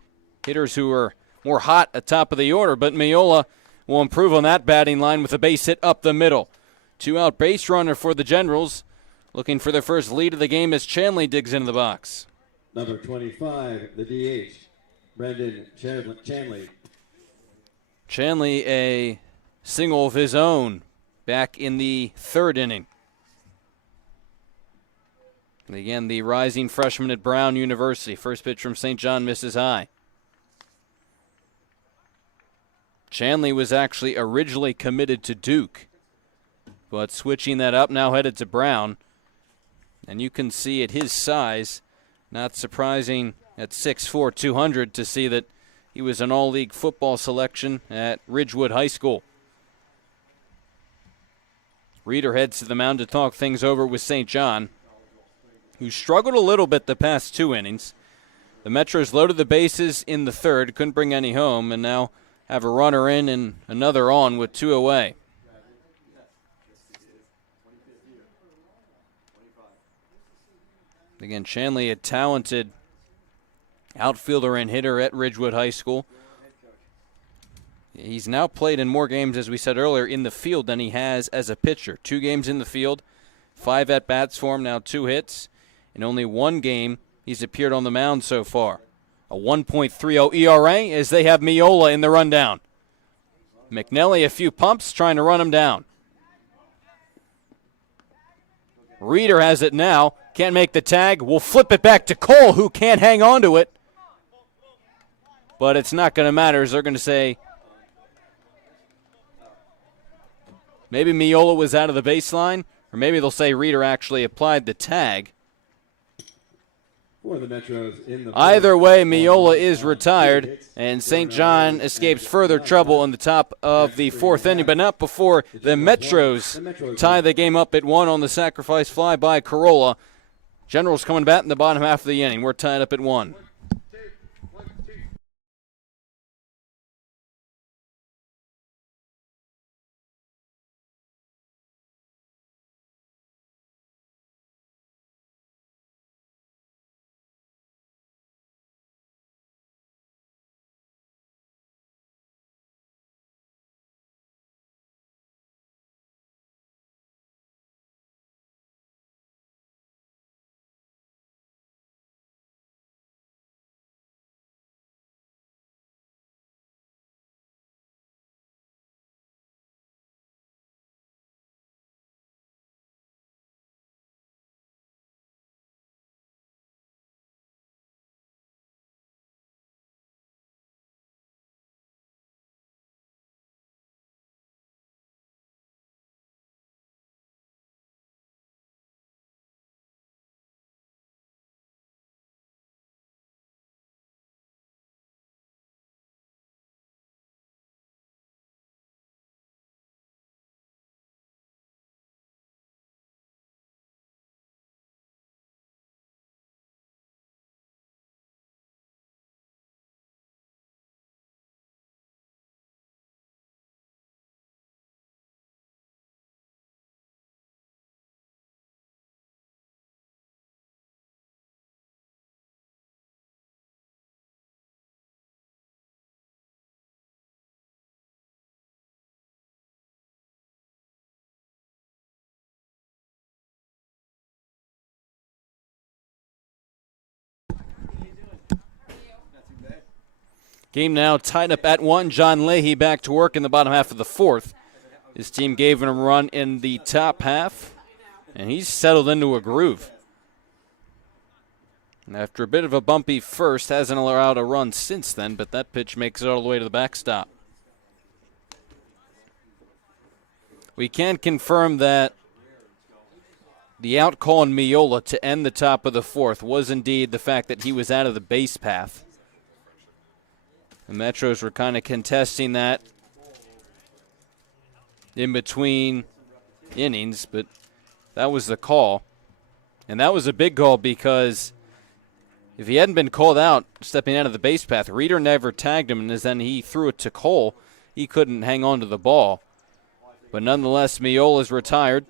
hitters who are more hot at top of the order, but Miola will improve on that batting line with a base hit up the middle. 2-out base runner for the Generals, looking for their first lead of the game as Chanley digs into the box. Number 25, the DH, Brendan Chanley. Chanley, a single of his own back in the third inning. And again, the rising freshman at Brown University. First pitch from St. John misses high. Chanley was actually originally committed to Duke, but switching that up, now headed to Brown. And you can see at his size, not surprising at 6'4", 200, to see that he was an all-league football selection at Ridgewood High School. Reeder heads to the mound to talk things over with St. John, who struggled a little bit the past 2 innings. The Metros loaded the bases in the third, couldn't bring any home, and now have a runner in and another on with 2 away. Again, Chanley, a talented outfielder and hitter at Ridgewood High School. He's now played in more games, as we said earlier, in the field than he has as a pitcher. 2 games in the field, 5 at-bats for him, now 2 hits. In only 1 game, he's appeared on the mound so far. A 1.30 ERA as they have Miola in the rundown. McNelly a few pumps, trying to run him down. Reeder has it now. Can't make the tag. We'll flip it back to Cole, who can't hang on to it. But it's not going to matter, as they're going to say maybe Miola was out of the baseline, or maybe they'll say Reeder actually applied the tag. For the Metros in the Either way, Miola is retired, and St. John escapes further trouble in the top of the 4th inning, but not before the Metros tie the game up at 1 on the sacrifice fly by Corolla. Generals coming back in the bottom half of the inning. We're tied up at 1. Game now tied up at 1. John Leahy back to work in the bottom half of the 4th. His team gave him a run in the top half, and he's settled into a groove. And after a bit of a bumpy first, hasn't allowed a run since then, but that pitch makes it all the way to the backstop. We can confirm that the out call on Miola to end the top of the fourth was indeed the fact that he was out of the base path. The Metros were kind of contesting that in between innings, but that was the call. And that was a big call because if he hadn't been called out stepping out of the base path, Reeder never tagged him, and then he threw it to Cole. He couldn't hang on to the ball. But nonetheless, Miola's retired.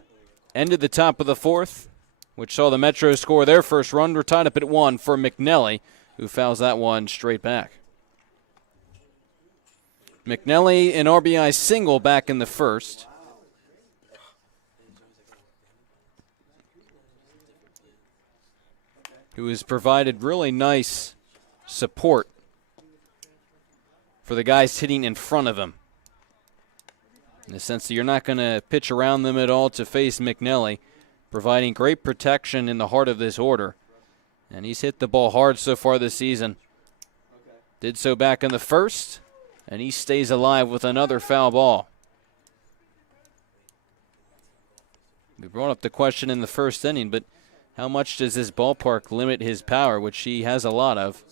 Ended the top of the fourth, which saw the Metros score their first run. We're tied up at 1 for McNelly, who fouls that one straight back. McNelly, an RBI single back in the first. Who has provided really nice support for the guys hitting in front of him. In the sense that you're not going to pitch around them at all to face McNelly, providing great protection in the heart of this order. And he's hit the ball hard so far this season. Did so back in the first, and he stays alive with another foul ball. We brought up the question in the first inning, but how much does this ballpark limit his power, which he has a lot of?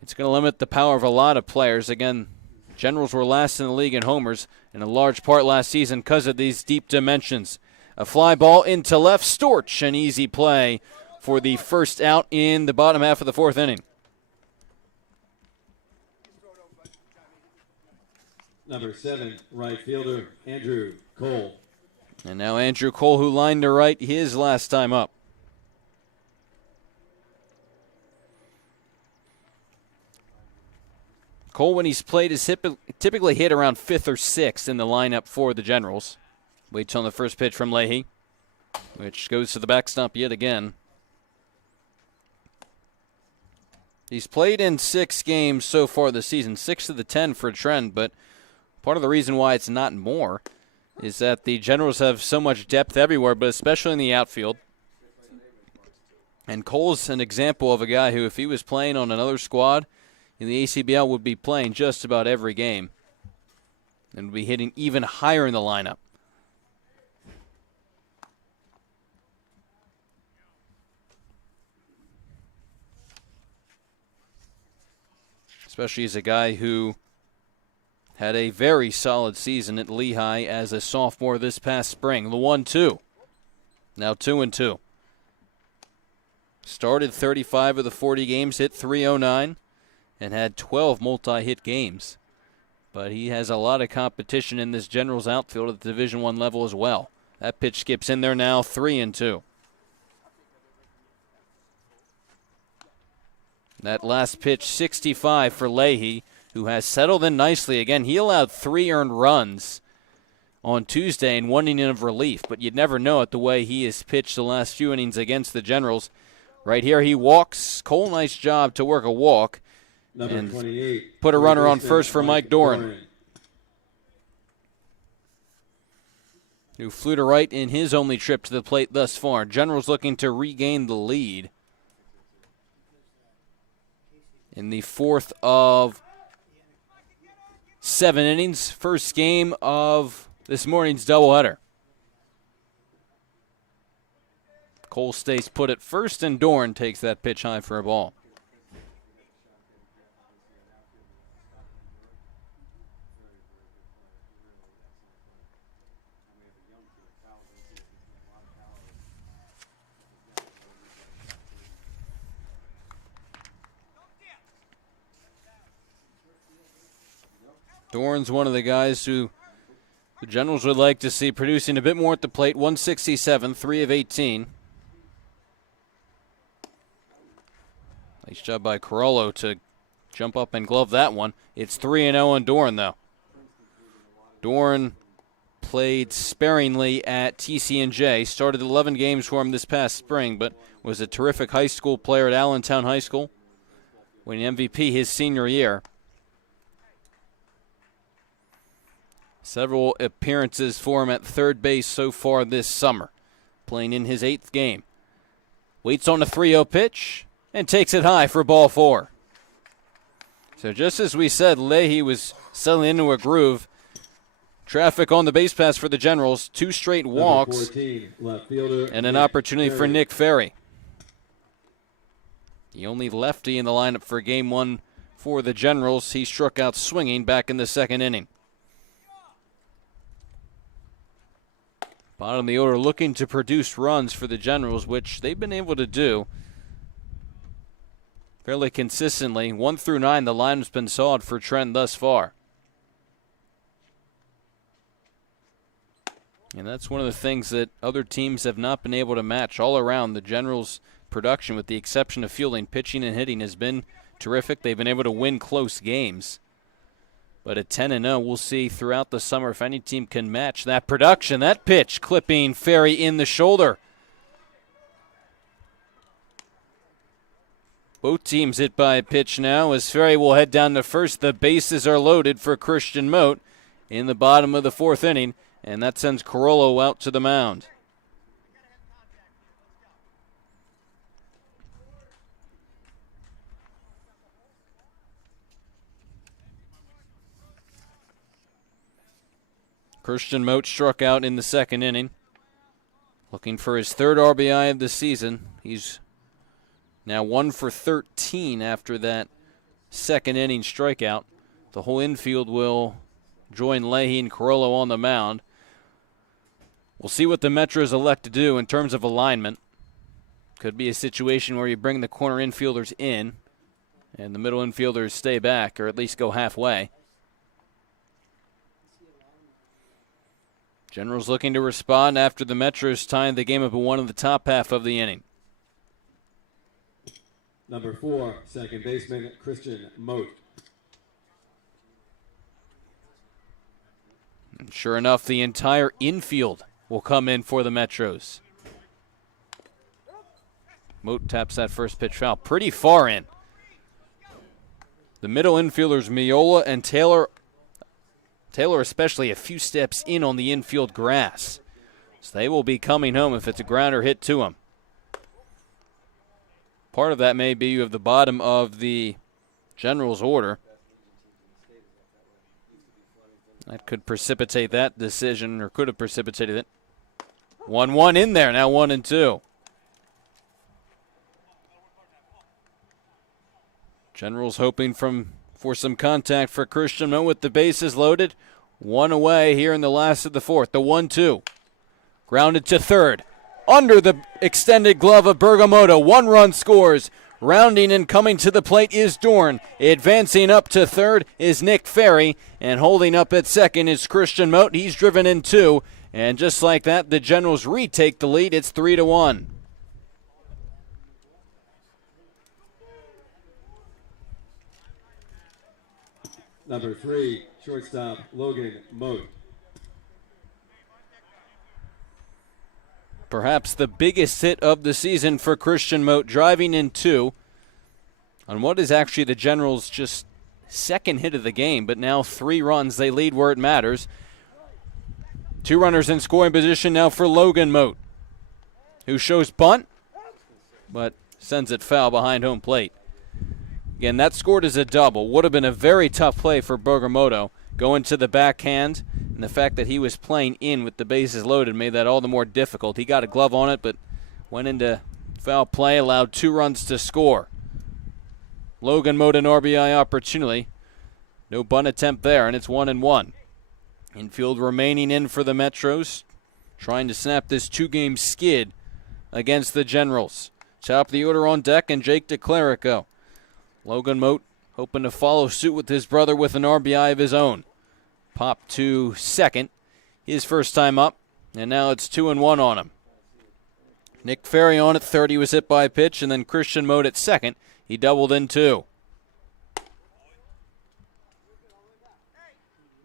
It's going to limit the power of a lot of players. Again, Generals were last in the league in homers, in a large part last season because of these deep dimensions. A fly ball into left, Storch, an easy play for the first out in the bottom half of the fourth inning. Number 7, right fielder, Andrew Cole. And now Andrew Cole, who lined to right his last time up. Cole, when he's played, is typically hit around 5th or 6th in the lineup for the Generals. Waits on the first pitch from Leahy, which goes to the backstop yet again. He's played in 6 games so far this season, 6 of the 10 for Trent, but part of the reason why it's not more is that the Generals have so much depth everywhere, but especially in the outfield. And Cole's an example of a guy who, if he was playing on another squad in the ACBL, would be playing just about every game and would be hitting even higher in the lineup. Especially as a guy who had a very solid season at Lehigh as a sophomore this past spring. The 1-2. Now 2-2. Started 35 of the 40 games, hit .309, and had 12 multi-hit games. But he has a lot of competition in this Generals outfield at the Division I level as well. That pitch skips in there now, 3-2. That last pitch, 65 for Leahy, who has settled in nicely. Again, he allowed 3 earned runs on Tuesday in 1 inning of relief, but you'd never know it the way he has pitched the last few innings against the Generals. Right here, he walks. Cole, nice job to work a walk. Number and 28, put a runner on first for Mike Doran, who flew to right in his only trip to the plate thus far. Generals looking to regain the lead in the 4th of 7 innings. First game of this morning's doubleheader. Cole stays put at first, and Dorn takes that pitch high for a ball. Dorn's one of the guys who the Generals would like to see producing a bit more at the plate. 167, 3 of 18. Nice job by Carollo to jump up and glove that one. It's 3-0 on Dorn, though. Dorn played sparingly at TCNJ. Started 11 games for him this past spring, but was a terrific high school player at Allentown High School. Winning MVP his senior year. Several appearances for him at third base so far this summer, playing in his 8th game. Waits on a 3-0 pitch and takes it high for ball 4. So just as we said, Leahy was settling into a groove. Traffic on the base pass for the Generals. 2 straight walks 14, left fielder, and an Nick opportunity for Ferry. Nick Ferry. The only lefty in the lineup for Game 1 for the Generals. He struck out swinging back in the 2nd inning. Bottom of the order looking to produce runs for the Generals, which they've been able to do fairly consistently. 1 through 9, the line has been solid for Trenton thus far. And that's one of the things that other teams have not been able to match all around. The Generals' production, with the exception of fielding, pitching, and hitting, has been terrific. They've been able to win close games. But at 10-0, we'll see throughout the summer if any team can match that production. That pitch clipping Ferry in the shoulder. Both teams hit by a pitch now as Ferry will head down to first. The bases are loaded for Christian Moat in the bottom of the 4th inning. And that sends Carollo out to the mound. Christian Moat struck out in the 2nd inning. Looking for his 3rd RBI of the season. He's now 1 for 13 after that 2nd inning strikeout. The whole infield will join Leahy and Carollo on the mound. We'll see what the Metros elect to do in terms of alignment. Could be a situation where you bring the corner infielders in and the middle infielders stay back or at least go halfway. Generals looking to respond after the Metros tying the game up at 1 in the top half of the inning. Number 4, second baseman, Christian Moat. And sure enough, the entire infield will come in for the Metros. Moat taps that first pitch foul pretty far in. The middle infielders, Miola and Taylor especially a few steps in on the infield grass. So they will be coming home if it's a grounder hit to them. Part of that may be you have the bottom of the Generals order. That could precipitate that decision, or could have precipitated it. 1-1 in there, now 1-2. Generals hoping for some contact for Christian Moat with the bases loaded. 1 away here in the last of the 4th. The 1-2. Grounded to 3rd. Under the extended glove of Bergamoto. 1 run scores. Rounding and coming to the plate is Dorn. Advancing up to 3rd is Nick Ferry. And holding up at 2nd is Christian Moat. He's driven in 2. And just like that, the Generals retake the lead. It's 3-1. Number 3, shortstop, Logan Moat. Perhaps the biggest hit of the season for Christian Moat, driving in 2 on what is actually the Generals' just 2nd hit of the game, but now 3 runs. They lead where it matters. 2 runners in scoring position now for Logan Moat, who shows bunt, but sends it foul behind home plate. Again, that scored as a double. Would have been a very tough play for Bergamoto. Going to the backhand, and the fact that he was playing in with the bases loaded made that all the more difficult. He got a glove on it, but went into foul play, allowed 2 runs to score. Logan Moat an RBI opportunity. No bunt attempt there, and it's 1-1. Infield remaining in for the Metros, trying to snap this 2-game skid against the Generals. Top of the order on deck, and Jake DeClerico. Logan Moat hoping to follow suit with his brother with an RBI of his own. Pop to 2nd, his first time up, and now it's 2-1 on him. Nick Ferry on at 3rd, he was hit by a pitch, and then Christian Moat at 2nd, he doubled in 2.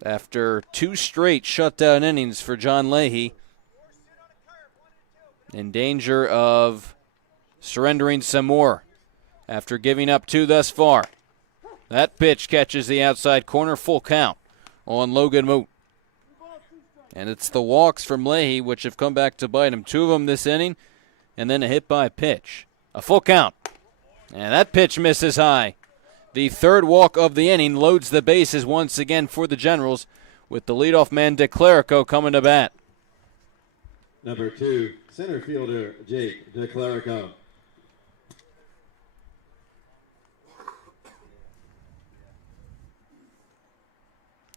After 2 straight shutdown innings for John Leahy, in danger of surrendering some more after giving up 2 thus far. That pitch catches the outside corner, full count on Logan Moat. And it's the walks from Leahy which have come back to bite him. 2 of them this inning, and then a hit by pitch. A full count. And that pitch misses high. The third walk of the inning loads the bases once again for the Generals with the leadoff man DeClerico coming to bat. Number 2, center fielder Jake DeClerico.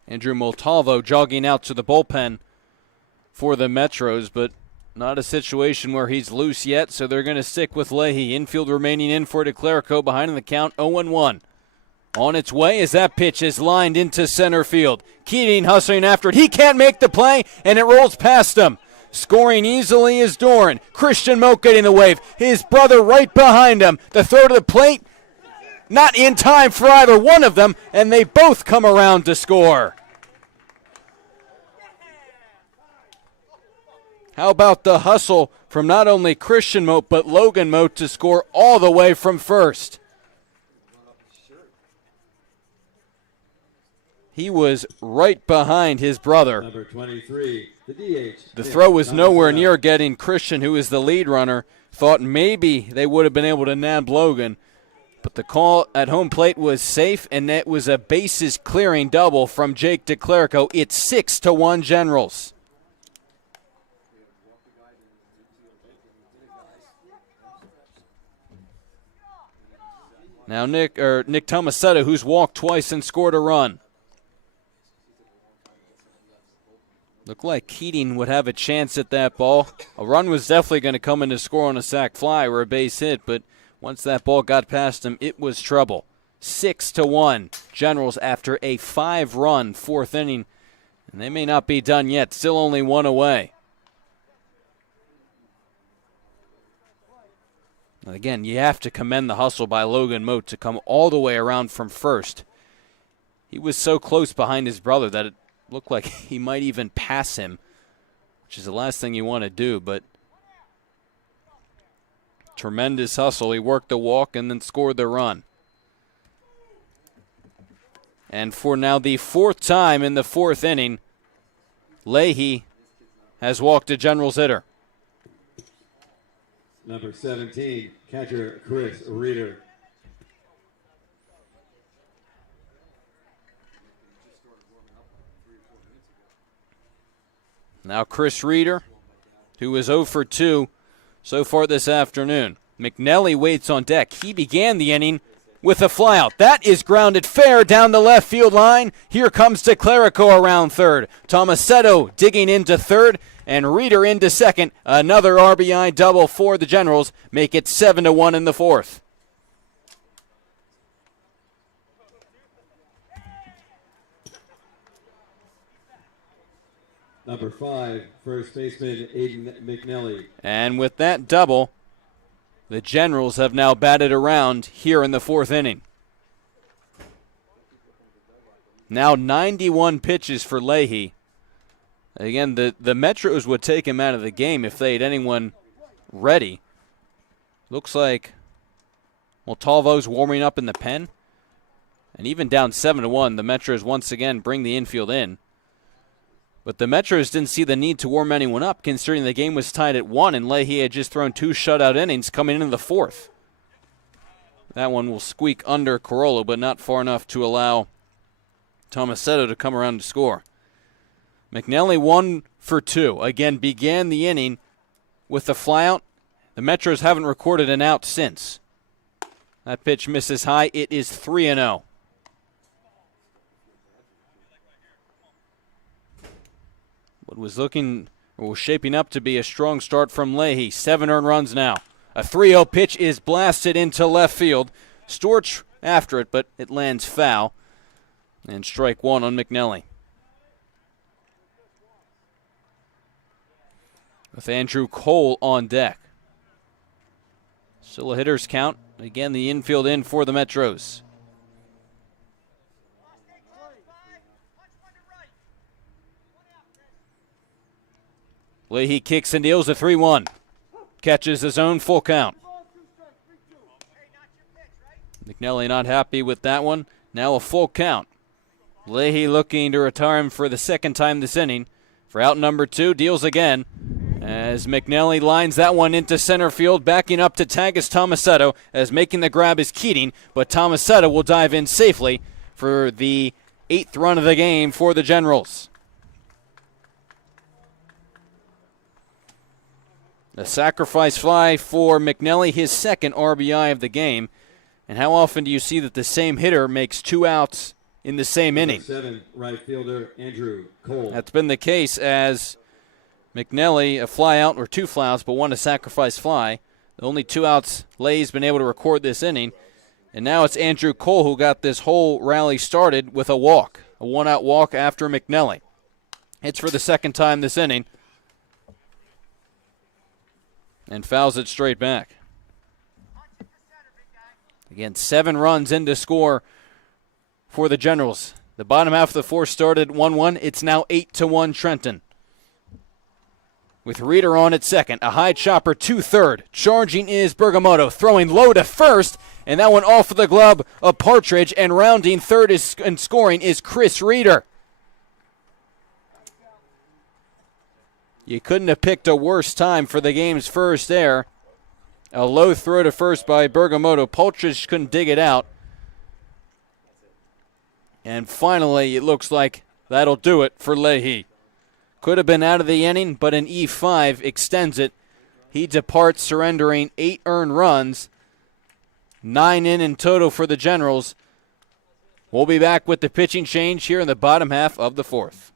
Andrew Montalvo jogging out to the bullpen for the Metros, but not a situation where he's loose yet, so they're going to stick with Leahy. Infield remaining in for DeClerico behind in the count 0-1. On its way as that pitch is lined into center field. Keating hustling after it. He can't make the play, and it rolls past him. Scoring easily is Doran. Christian Moak getting the wave. His brother right behind him. The throw to the plate, not in time for either one of them, and they both come around to score. How about the hustle from not only Christian Moat but Logan Moat to score all the way from first? He was right behind his brother. Number 23, the DH. The throw was nowhere near getting Christian, who is the lead runner. Thought maybe they would have been able to nab Logan, but the call at home plate was safe, and that was a bases-clearing double from Jake DeClerico. It's 6-1 Generals. Now Nick Tomasetto, who's walked twice and scored a run. Looked like Keating would have a chance at that ball. A run was definitely going to come in to score on a sac fly or a base hit, but once that ball got past him, it was trouble. 6-1 Generals after a 5-run fourth inning, and they may not be done yet. Still only one away. Again, you have to commend the hustle by Logan Moat to come all the way around from first. He was so close behind his brother that it looked like he might even pass him, which is the last thing you want to do, but tremendous hustle. He worked the walk and then scored the run. And for now the fourth time in the fourth inning, Leahy has walked a Generals hitter. Number 17, catcher Chris Reeder. Now Chris Reeder, who is 0 for 2 so far this afternoon. McNelly waits on deck. He began the inning with a flyout. That is grounded fair down the left field line. Here comes DeClerico around third. Tomasetto digging into third, and Reeder into second. Another RBI double for the Generals. Make it 7-1 in the fourth. Number 5, first baseman Aiden McNelly. And with that double, the Generals have now batted around here in the fourth inning. Now 91 pitches for Leahy. Again, the Metros would take him out of the game if they had anyone ready. Looks like Montalvo's warming up in the pen. And even down 7-1, the Metros once again bring the infield in. But the Metros didn't see the need to warm anyone up, considering the game was tied at 1, and Leahy had just thrown 2 shutout innings coming into the fourth. That one will squeak under Corolla, but not far enough to allow Tomasetto to come around to score. McNelly 1 for 2. Again, began the inning with the flyout. The Metros haven't recorded an out since. That pitch misses high. It is 3-0. What was shaping up to be a strong start from Leahy. 7 earned runs now. A 3-0 pitch is blasted into left field. Storch after it, but it lands foul. And strike 1 on McNelly. With Andrew Cole on deck. Still a hitter's count. Again, the infield in for the Metros. Leahy kicks and deals a 3-1. Catches his own, full count. McNelly not happy with that one. Now a full count. Leahy looking to retire him for the second time this inning. For out number 2, deals again. As McNally lines that one into center field, backing up to tag is Tomasetto, as making the grab is Keating, but Tomasetto will dive in safely for the 8th run of the game for the Generals. A sacrifice fly for McNally, his 2nd RBI of the game. And how often do you see that the same hitter makes 2 outs in the same inning? 7, right fielder Andrew Cole. That's been the case, as McNally, a fly out, or 2 flyouts, but 1 a sacrifice fly. The only 2 outs Lay's been able to record this inning. And now it's Andrew Cole who got this whole rally started with a walk. A 1-out walk after McNally. Hits for the 2nd time this inning. And fouls it straight back. Again, 7 runs in to score for the Generals. The bottom half of the 4th started 1-1. It's now 8-1 Trenton. With Reeder on at second, a high chopper to third. Charging is Bergamoto, throwing low to first, and that one off of the glove of Partridge, and rounding third and scoring is Chris Reeder. You couldn't have picked a worse time for the game's first there. A low throw to first by Bergamoto. Partridge couldn't dig it out. And finally, it looks like that'll do it for Leahy. Could have been out of the inning, but an E5 extends it. He departs, surrendering 8 earned runs. 9 in total for the Generals. We'll be back with the pitching change here in the bottom half of the 4th.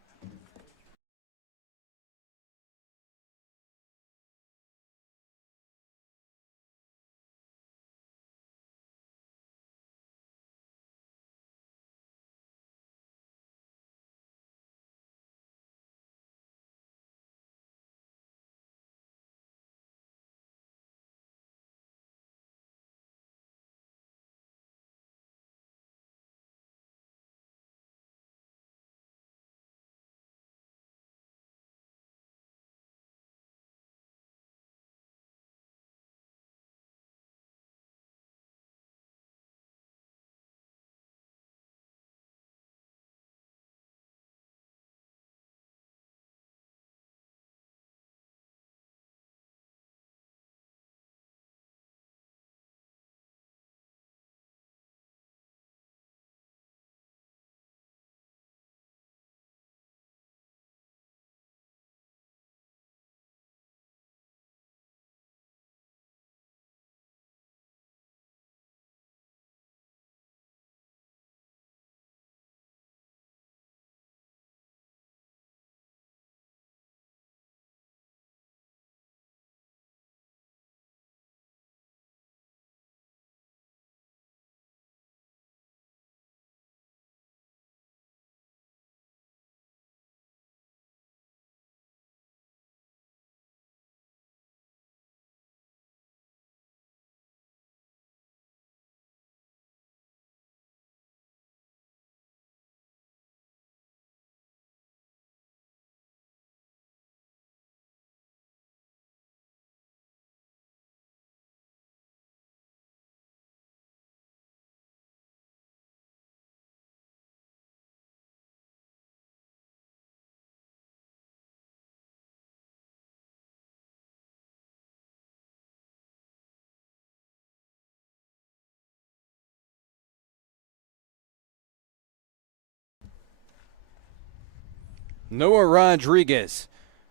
Noah Rodriguez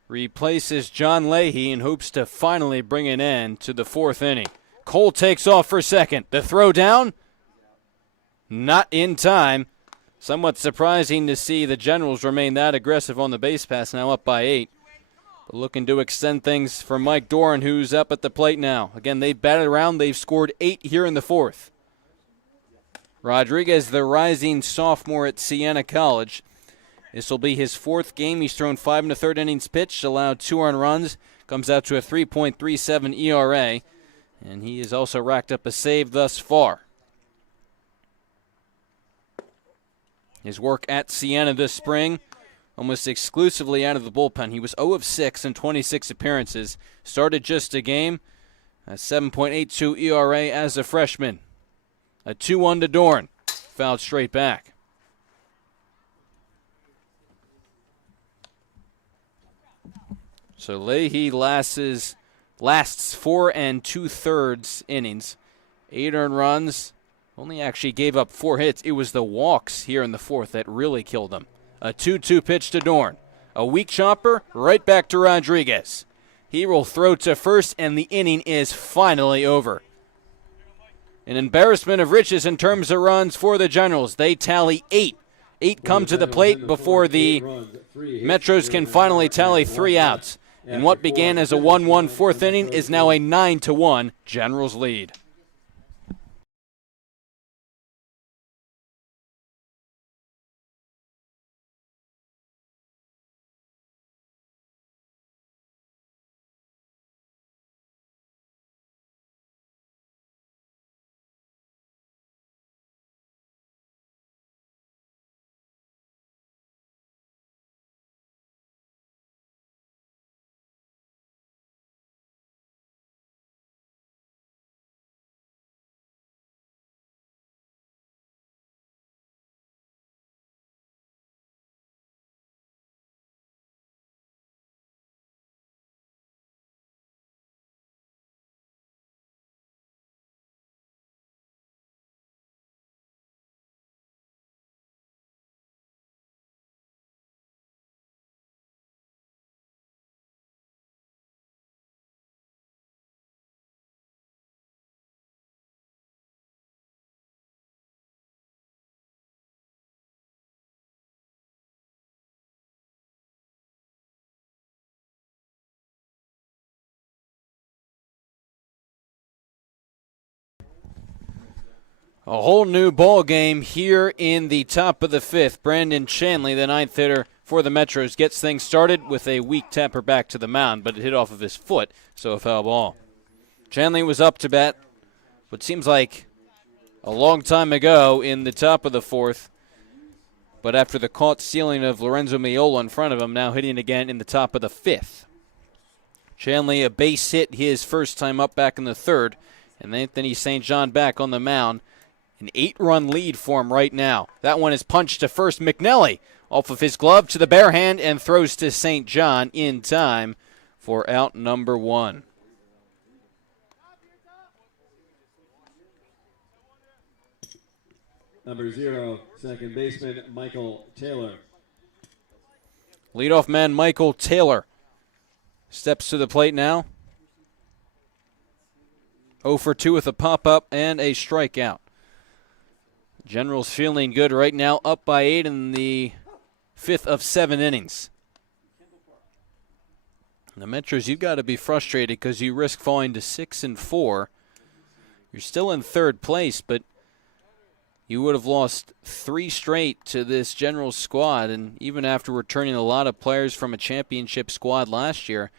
replaces John Leahy and hopes to finally bring an end to the 4th inning. Cole takes off for second. The throw down, not in time. Somewhat surprising to see the Generals remain that aggressive on the base pass, now up by 8. But looking to extend things for Mike Doran, who's up at the plate now. Again, they've batted around. They've scored 8 here in the 4th. Rodriguez, the rising sophomore at Siena College. This will be his 4th game. He's thrown 5 1/3 innings pitched, allowed 2 earned runs, comes out to a 3.37 ERA, and he has also racked up a save thus far. His work at Siena this spring, almost exclusively out of the bullpen. He was 0 of 6 in 26 appearances, started just a game, a 7.82 ERA as a freshman. A 2-1 to Dorn, fouled straight back. So Leahy lasts 4 2/3 innings. 8 earned runs. Only actually gave up 4 hits. It was the walks here in the fourth that really killed him. A 2-2 pitch to Dorn. A weak chopper, right back to Rodriguez. He will throw to first, and the inning is finally over. An embarrassment of riches in terms of runs for the Generals. They tally 8. 8 come to the plate before the Metros can finally tally 3 outs. And what began as a 1-1 fourth inning is now a 9-1 Generals lead. A whole new ball game here in the top of the fifth. Brandon Shanley, the ninth hitter for the Metros, gets things started with a weak tapper back to the mound, but it hit off of his foot, so a foul ball. Shanley was up to bat what seems like a long time ago in the top of the fourth, but after the caught stealing of Lorenzo Miola in front of him, now hitting again in the top of the fifth. Shanley, a base hit his first time up back in the third, and Anthony St. John back on the mound. An 8-run lead for him right now. That one is punched to first. McNelly off of his glove to the bare hand and throws to St. John in time for out number 1. Number 0, second baseman Michael Taylor. Leadoff man Michael Taylor steps to the plate now. 0 for 2 with a pop-up and a strikeout. Generals feeling good right now, up by 8 in the 5th of 7 innings. The Metros, you've got to be frustrated because you risk falling to 6-4. You're still in third place, but you would have lost 3 straight to this Generals squad, and even after returning a lot of players from a championship squad last year,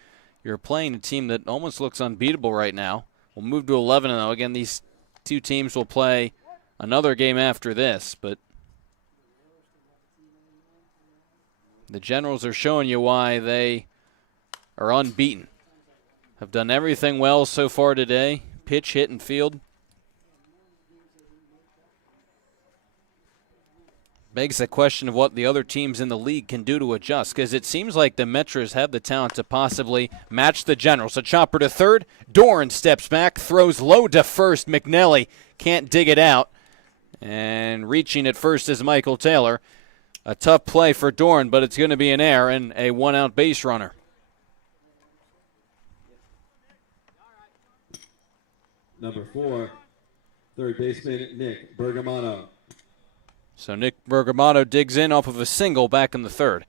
you're playing a team that almost looks unbeatable right now. We'll move to 11, though. Again, these two teams will play another game after this, but the Generals are showing you why they are unbeaten. Have done everything well so far today. Pitch, hit, and field. Begs the question of what the other teams in the league can do to adjust, because it seems like the Metros have the talent to possibly match the Generals. A chopper to third. Dorn steps back, throws low to first. McNelly can't dig it out. And reaching at first is Michael Taylor. A tough play for Dorn, but it's going to be an error and a 1-out base runner. Number 4, third baseman Nick Bergamotto. So Nick Bergamotto digs in off of a single back in the third.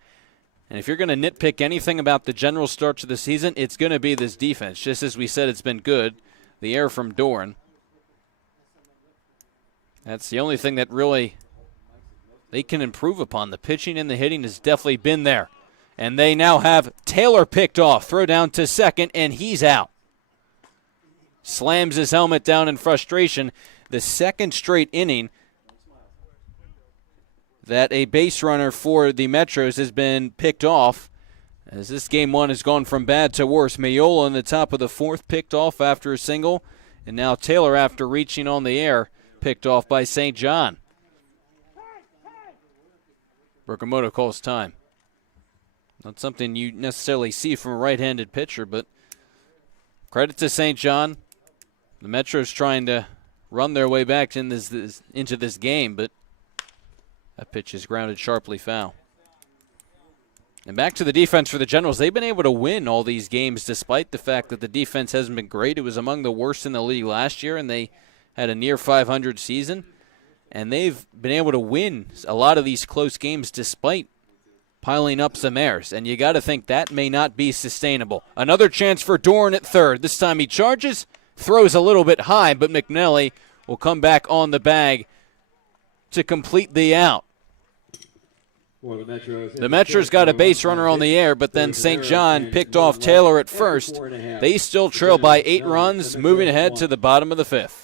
And if you're going to nitpick anything about the General start to the season, it's going to be this defense. Just as we said, it's been good. The error from Dorn. That's the only thing that really they can improve upon. The pitching and the hitting has definitely been there. And they now have Taylor picked off. Throw down to second, and he's out. Slams his helmet down in frustration. The second straight inning that a base runner for the Metros has been picked off, as this game one has gone from bad to worse. Miola in the top of the fourth picked off after a single, and now Taylor, after reaching on the air, picked off by St. John. Bergamoto calls time. Not something you necessarily see from a right-handed pitcher, but credit to St. John. The Metro's trying to run their way back into this game, but that pitch is grounded sharply foul. And back to the defense for the Generals. They've been able to win all these games despite the fact that the defense hasn't been great. It was among the worst in the league last year, and they had a near 500 season. And they've been able to win a lot of these close games despite piling up some errors. And you got to think that may not be sustainable. Another chance for Dorn at third. This time he charges, throws a little bit high, but McNally will come back on the bag to complete the out. The Metro's got a base runner on the air, but then St. John picked off Taylor at first. They still trail by 8 runs, moving ahead to the bottom of the 5th.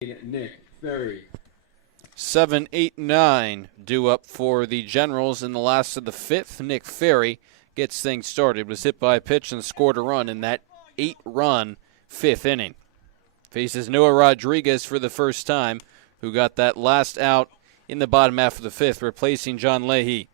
Nick Ferry. 7, 8, 9 due up for the Generals in the last of the 5th. Nick Ferry gets things started. Was hit by a pitch and scored a run in that 8-run 5th inning. Faces Noah Rodriguez for the first time, who got that last out in the bottom half of the 5th, replacing John Leahy.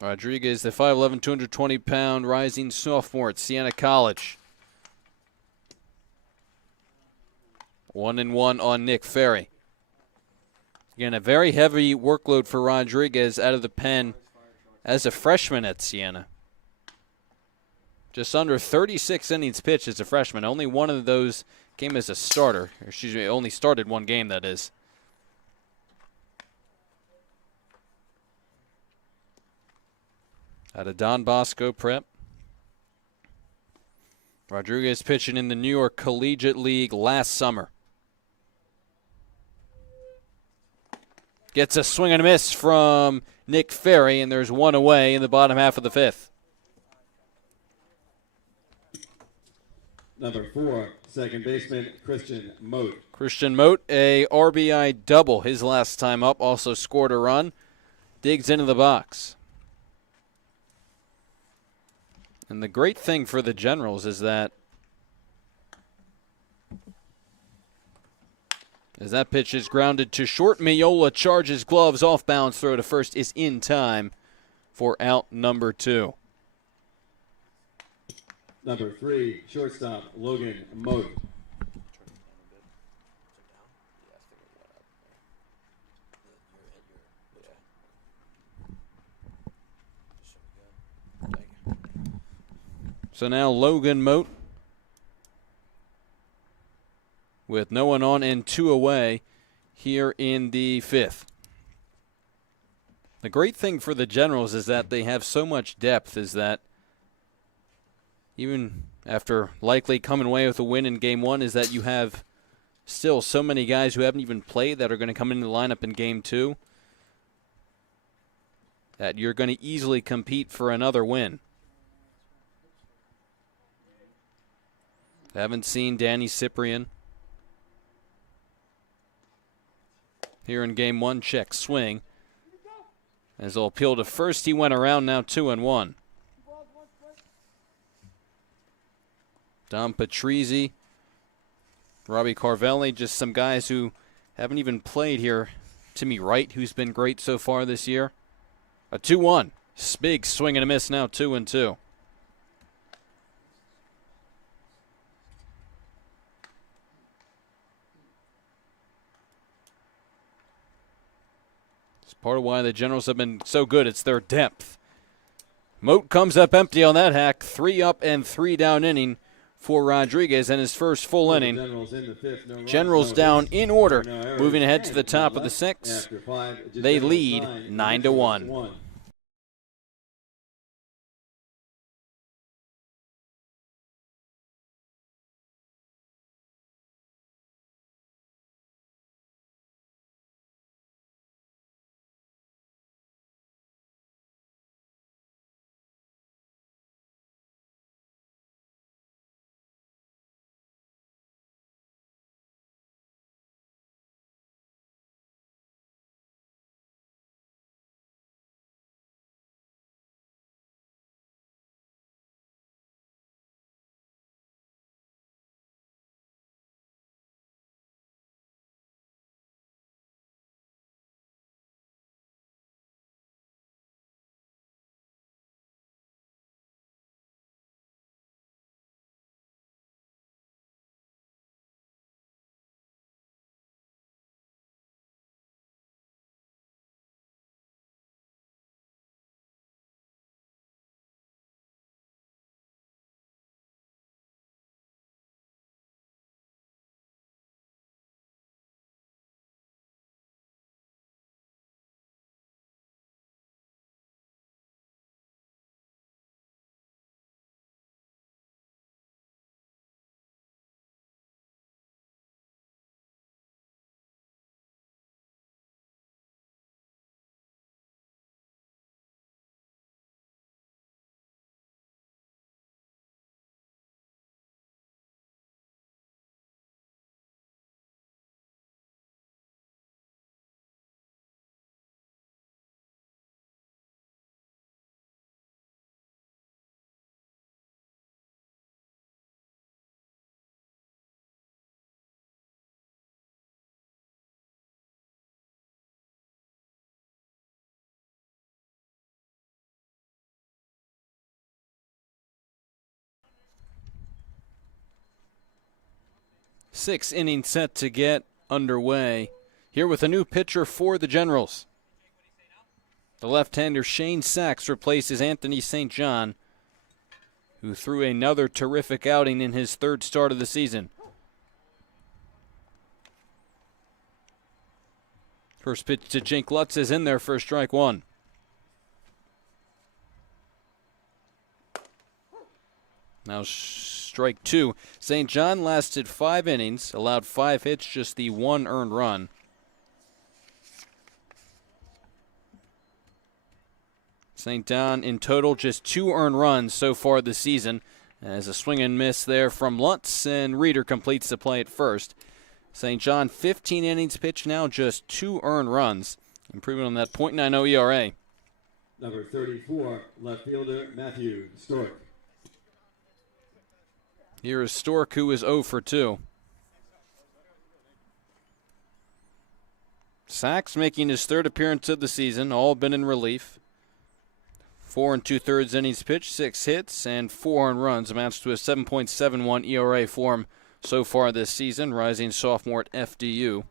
Rodriguez, the 5'11", 220-pound rising sophomore at Siena College. 1-1 on Nick Ferry. Again, a very heavy workload for Rodriguez out of the pen as a freshman at Siena. Just under 36 innings pitched as a freshman. Only one of those came as a starter. Excuse me, only started one game, that is. Out of Don Bosco Prep. Rodriguez pitching in the New York Collegiate League last summer. Gets a swing and a miss from Nick Ferry, and there's one away in the bottom half of the 5th. Number 4, second baseman Christian Mote. Christian Mote, a RBI double his last time up, also scored a run. Digs into the box. And the great thing for the Generals is that as that pitch is grounded to short, Miola charges gloves, off balance throw to first is in time for out number 2. Number 3, shortstop Logan Mote. So now Logan Mote with no one on and 2 away here in the 5th. The great thing for the Generals is that they have so much depth, is that even after likely coming away with a win in Game 1, is that you have still so many guys who haven't even played that are going to come into the lineup in Game 2 that you're going to easily compete for another win. Haven't seen Danny Cyprian here in game one. Check swing. As they'll appeal to first, he went around, now 2-1. Dom Patrizzi, Robbie Carvelli, just some guys who haven't even played here. Timmy Wright, who's been great so far this year. A 2-1. Big swing and a miss, now 2-2. It's part of why the Generals have been so good. It's their depth. Moat comes up empty on that hack. 3 up and 3 down inning for Rodriguez in his first full inning. Generals down in order, moving ahead to the top of the 6th. They lead 9-1. Sixth inning set to get underway. Here with a new pitcher for the Generals. The left-hander Shane Sachs replaces Anthony St. John, who threw another terrific outing in his 3rd start of the season. First pitch to Jake Lutz is in there for strike 1. Now strike 2. St. John lasted 5 innings, allowed 5 hits, just the 1 earned run. St. John in total just 2 earned runs so far this season. As a swing and miss there from Lutz, and Reeder completes the play at first. St. John 15 innings pitched now, just 2 earned runs. Improving on that .90 ERA. Number 34, left fielder Matthew Stork. Here is Stork, who is 0 for 2. Sachs making his 3rd appearance of the season, all been in relief. 4 2/3 innings pitched, 6 hits, and 4 earned runs. Amounts to a 7.71 ERA for him so far this season, rising sophomore at FDU.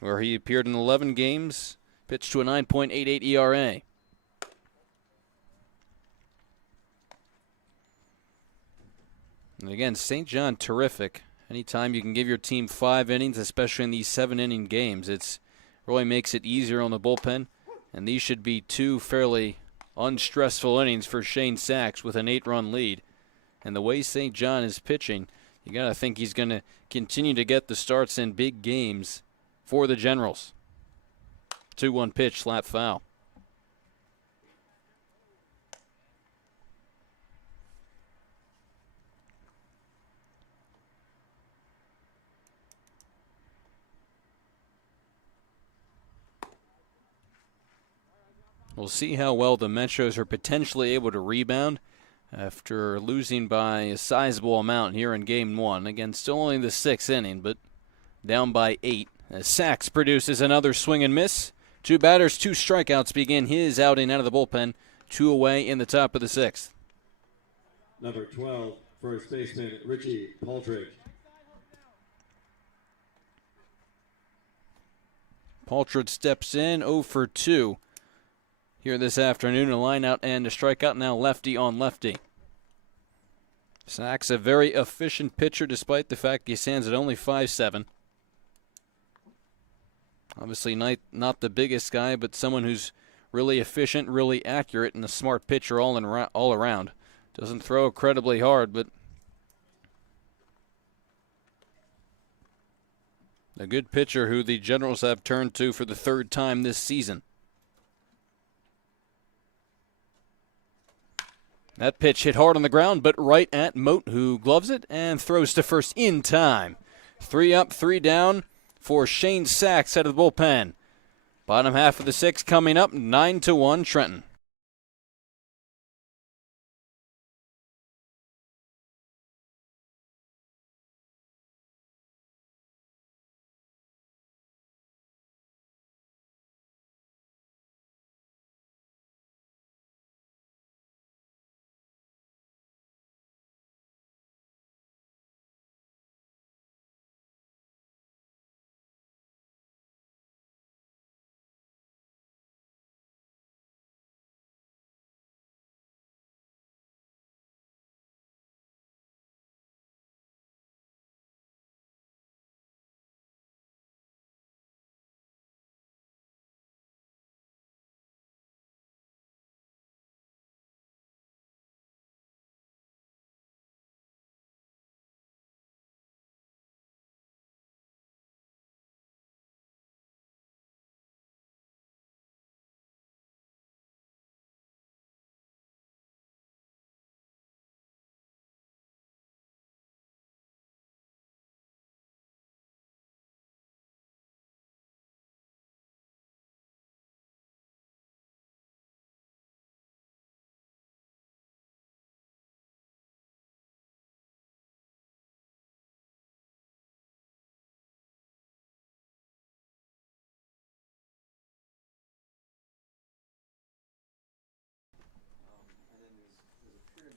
Where he appeared in 11 games, pitched to a 9.88 ERA. And again, St. John, terrific. Anytime you can give your team 5 innings, especially in these 7-inning games, it really makes it easier on the bullpen. And these should be 2 fairly unstressful innings for Shane Sachs with an 8-run lead. And the way St. John is pitching, you got to think he's going to continue to get the starts in big games for the Generals. 2-1 pitch, slap foul. We'll see how well the Metros are potentially able to rebound after losing by a sizable amount here in Game 1. Again, still only the 6th inning, but down by 8. As Sachs produces another swing and miss. 2 batters, 2 strikeouts begin his outing out of the bullpen. 2 away in the top of the 6th. Number 12, first baseman Richie Paltridge. Paltridge steps in 0 for 2 here this afternoon. A line out and a strikeout, now lefty on lefty. Sachs, a very efficient pitcher despite the fact he stands at only 5'7". Obviously not the biggest guy, but someone who's really efficient, really accurate, and a smart pitcher all around. Doesn't throw incredibly hard, but a good pitcher who the Generals have turned to for the 3rd time this season. That pitch hit hard on the ground, but right at Moat, who gloves it and throws to first in time. 3 up, 3 down for Shane Sachs out of the bullpen. Bottom half of the 6th coming up, 9-1 Trenton.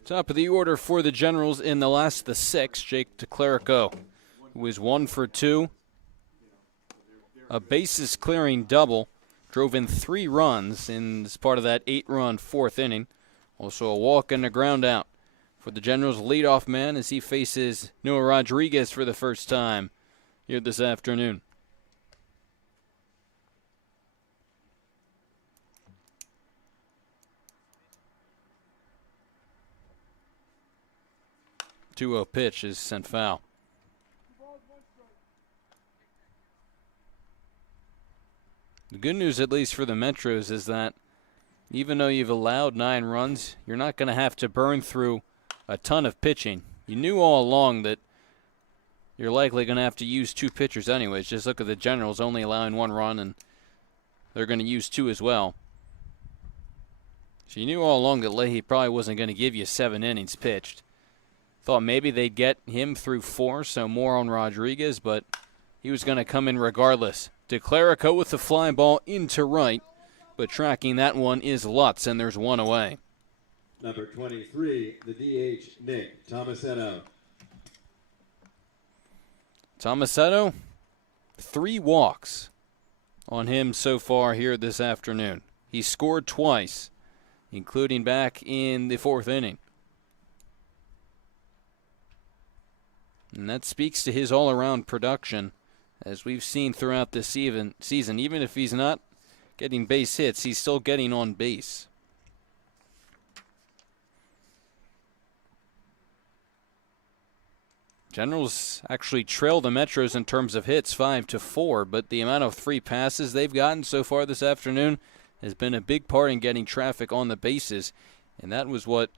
Top of the order for the Generals in the last of the 6, Jake DeClerico, who is 1 for 2. A bases clearing double, drove in 3 runs in as part of that 8-run 4th inning. Also a walk and a ground out for the Generals' leadoff man as he faces Noah Rodriguez for the first time here this afternoon. The 2-0 pitch is sent foul. The good news, at least for the Metros, is that even though you've allowed 9 runs, you're not going to have to burn through a ton of pitching. You knew all along that you're likely going to have to use 2 pitchers anyways. Just look at the Generals only allowing 1 run, and they're going to use 2 as well. So you knew all along that Leahy probably wasn't going to give you 7 innings pitched. Thought maybe they'd get him through 4, so more on Rodriguez, but he was going to come in regardless. DeClerico with the fly ball into right, but tracking that one is Lutz, and there's 1 away. Number 23, the DH, Nick Tomasetto. Tomasetto, 3 walks on him so far here this afternoon. He scored twice, including back in the 4th inning. And that speaks to his all-around production, as we've seen throughout this season. Even if he's not getting base hits, he's still getting on base. Generals actually trail the Metros in terms of hits 5-4, but the amount of 3 passes they've gotten so far this afternoon has been a big part in getting traffic on the bases, and that was what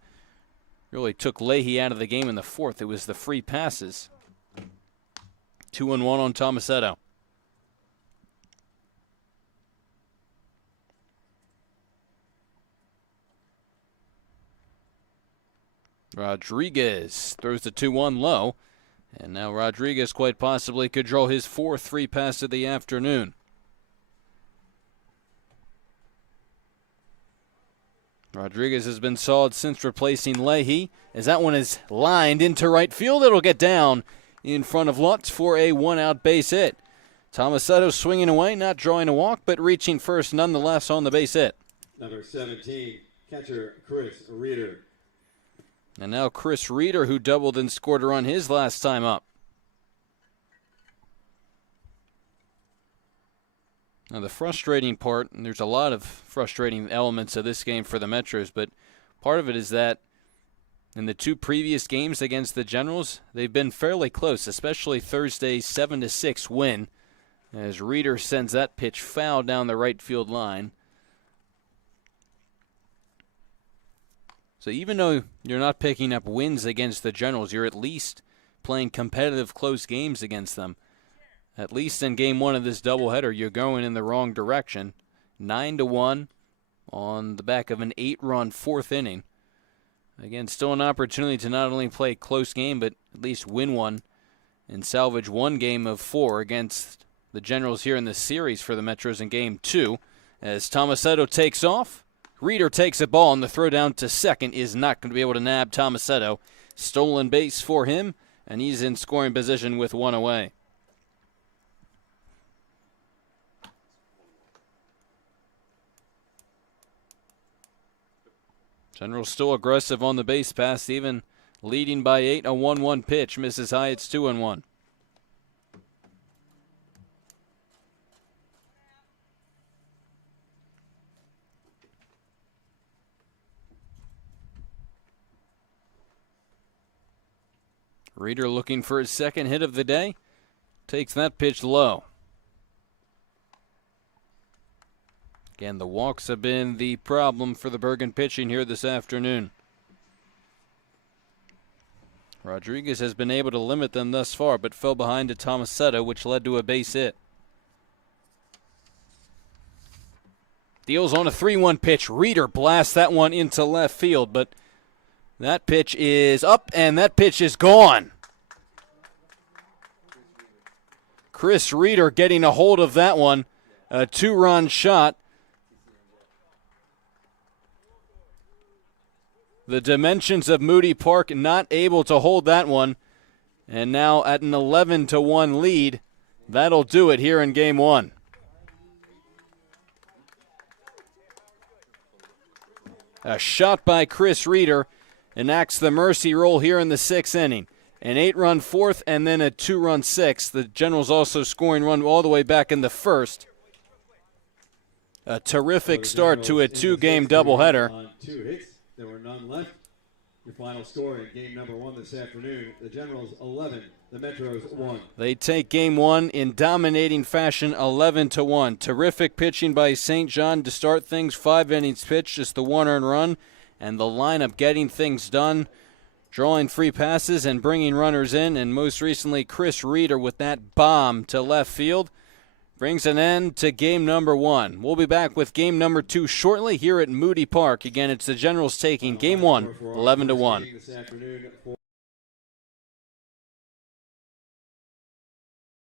really took Leahy out of the game in the 4th. It was the free passes. 2-1 on Tomasetto. Rodriguez throws the 2-1 low. And now Rodriguez quite possibly could draw his 4th pass of the afternoon. Rodriguez has been solid since replacing Leahy, as that one is lined into right field. It'll get down in front of Lutz for a 1-out base hit. Tomasetto swinging away, not drawing a walk, but reaching first nonetheless on the base hit. Number 17, catcher Chris Reeder. And now Chris Reeder, who doubled and scored a run his last time up. Now the frustrating part, and there's a lot of frustrating elements of this game for the Metros, but part of it is that in the 2 previous games against the Generals, they've been fairly close, especially Thursday's 7-6 win, as Reeder sends that pitch foul down the right field line. So even though you're not picking up wins against the Generals, you're at least playing competitive close games against them. At least in game 1 of this doubleheader, you're going in the wrong direction. 9-1 on the back of an 8-run 4th inning. Again, still an opportunity to not only play a close game, but at least win one and salvage 1 game of 4 against the Generals here in the series for the Metros in game 2. As Tomasetto takes off, Reeder takes a ball, and the throw down to second is not going to be able to nab Tomasetto. Stolen base for him, and he's in scoring position with 1 away. Generals still aggressive on the base pass, even leading by 8. A 1-1 pitch misses high. It's 2-1. Reeder looking for his 2nd hit of the day. Takes that pitch low. Again, the walks have been the problem for the Bergen pitching here this afternoon. Rodriguez has been able to limit them thus far, but fell behind to Tomasetto, which led to a base hit. Deals on a 3-1 pitch. Reeder blasts that one into left field, but that pitch is up, and that pitch is gone. Chris Reeder getting a hold of that one. A 2-run shot. The dimensions of Moody Park not able to hold that one. And now at an 11-1 lead, that'll do it here in game 1. A shot by Chris Reeder enacts the mercy roll here in the 6th inning. An 8-run 4th and then a 2-run 6th. The Generals also scoring run all the way back in the 1st. A terrific start to a 2-game doubleheader. On 2 hits, there were none left. Your final score in game number 1 this afternoon, the Generals 11, the Metros 1. They take game 1 in dominating fashion, 11-1. Terrific pitching by St. John to start things. 5 innings pitched, just the 1 earned run. And the lineup getting things done, drawing free passes and bringing runners in. And most recently, Chris Reeder with that bomb to left field brings an end to game number 1. We'll be back with game number 2 shortly here at Moody Park. Again, it's the Generals taking game 1, 11-1.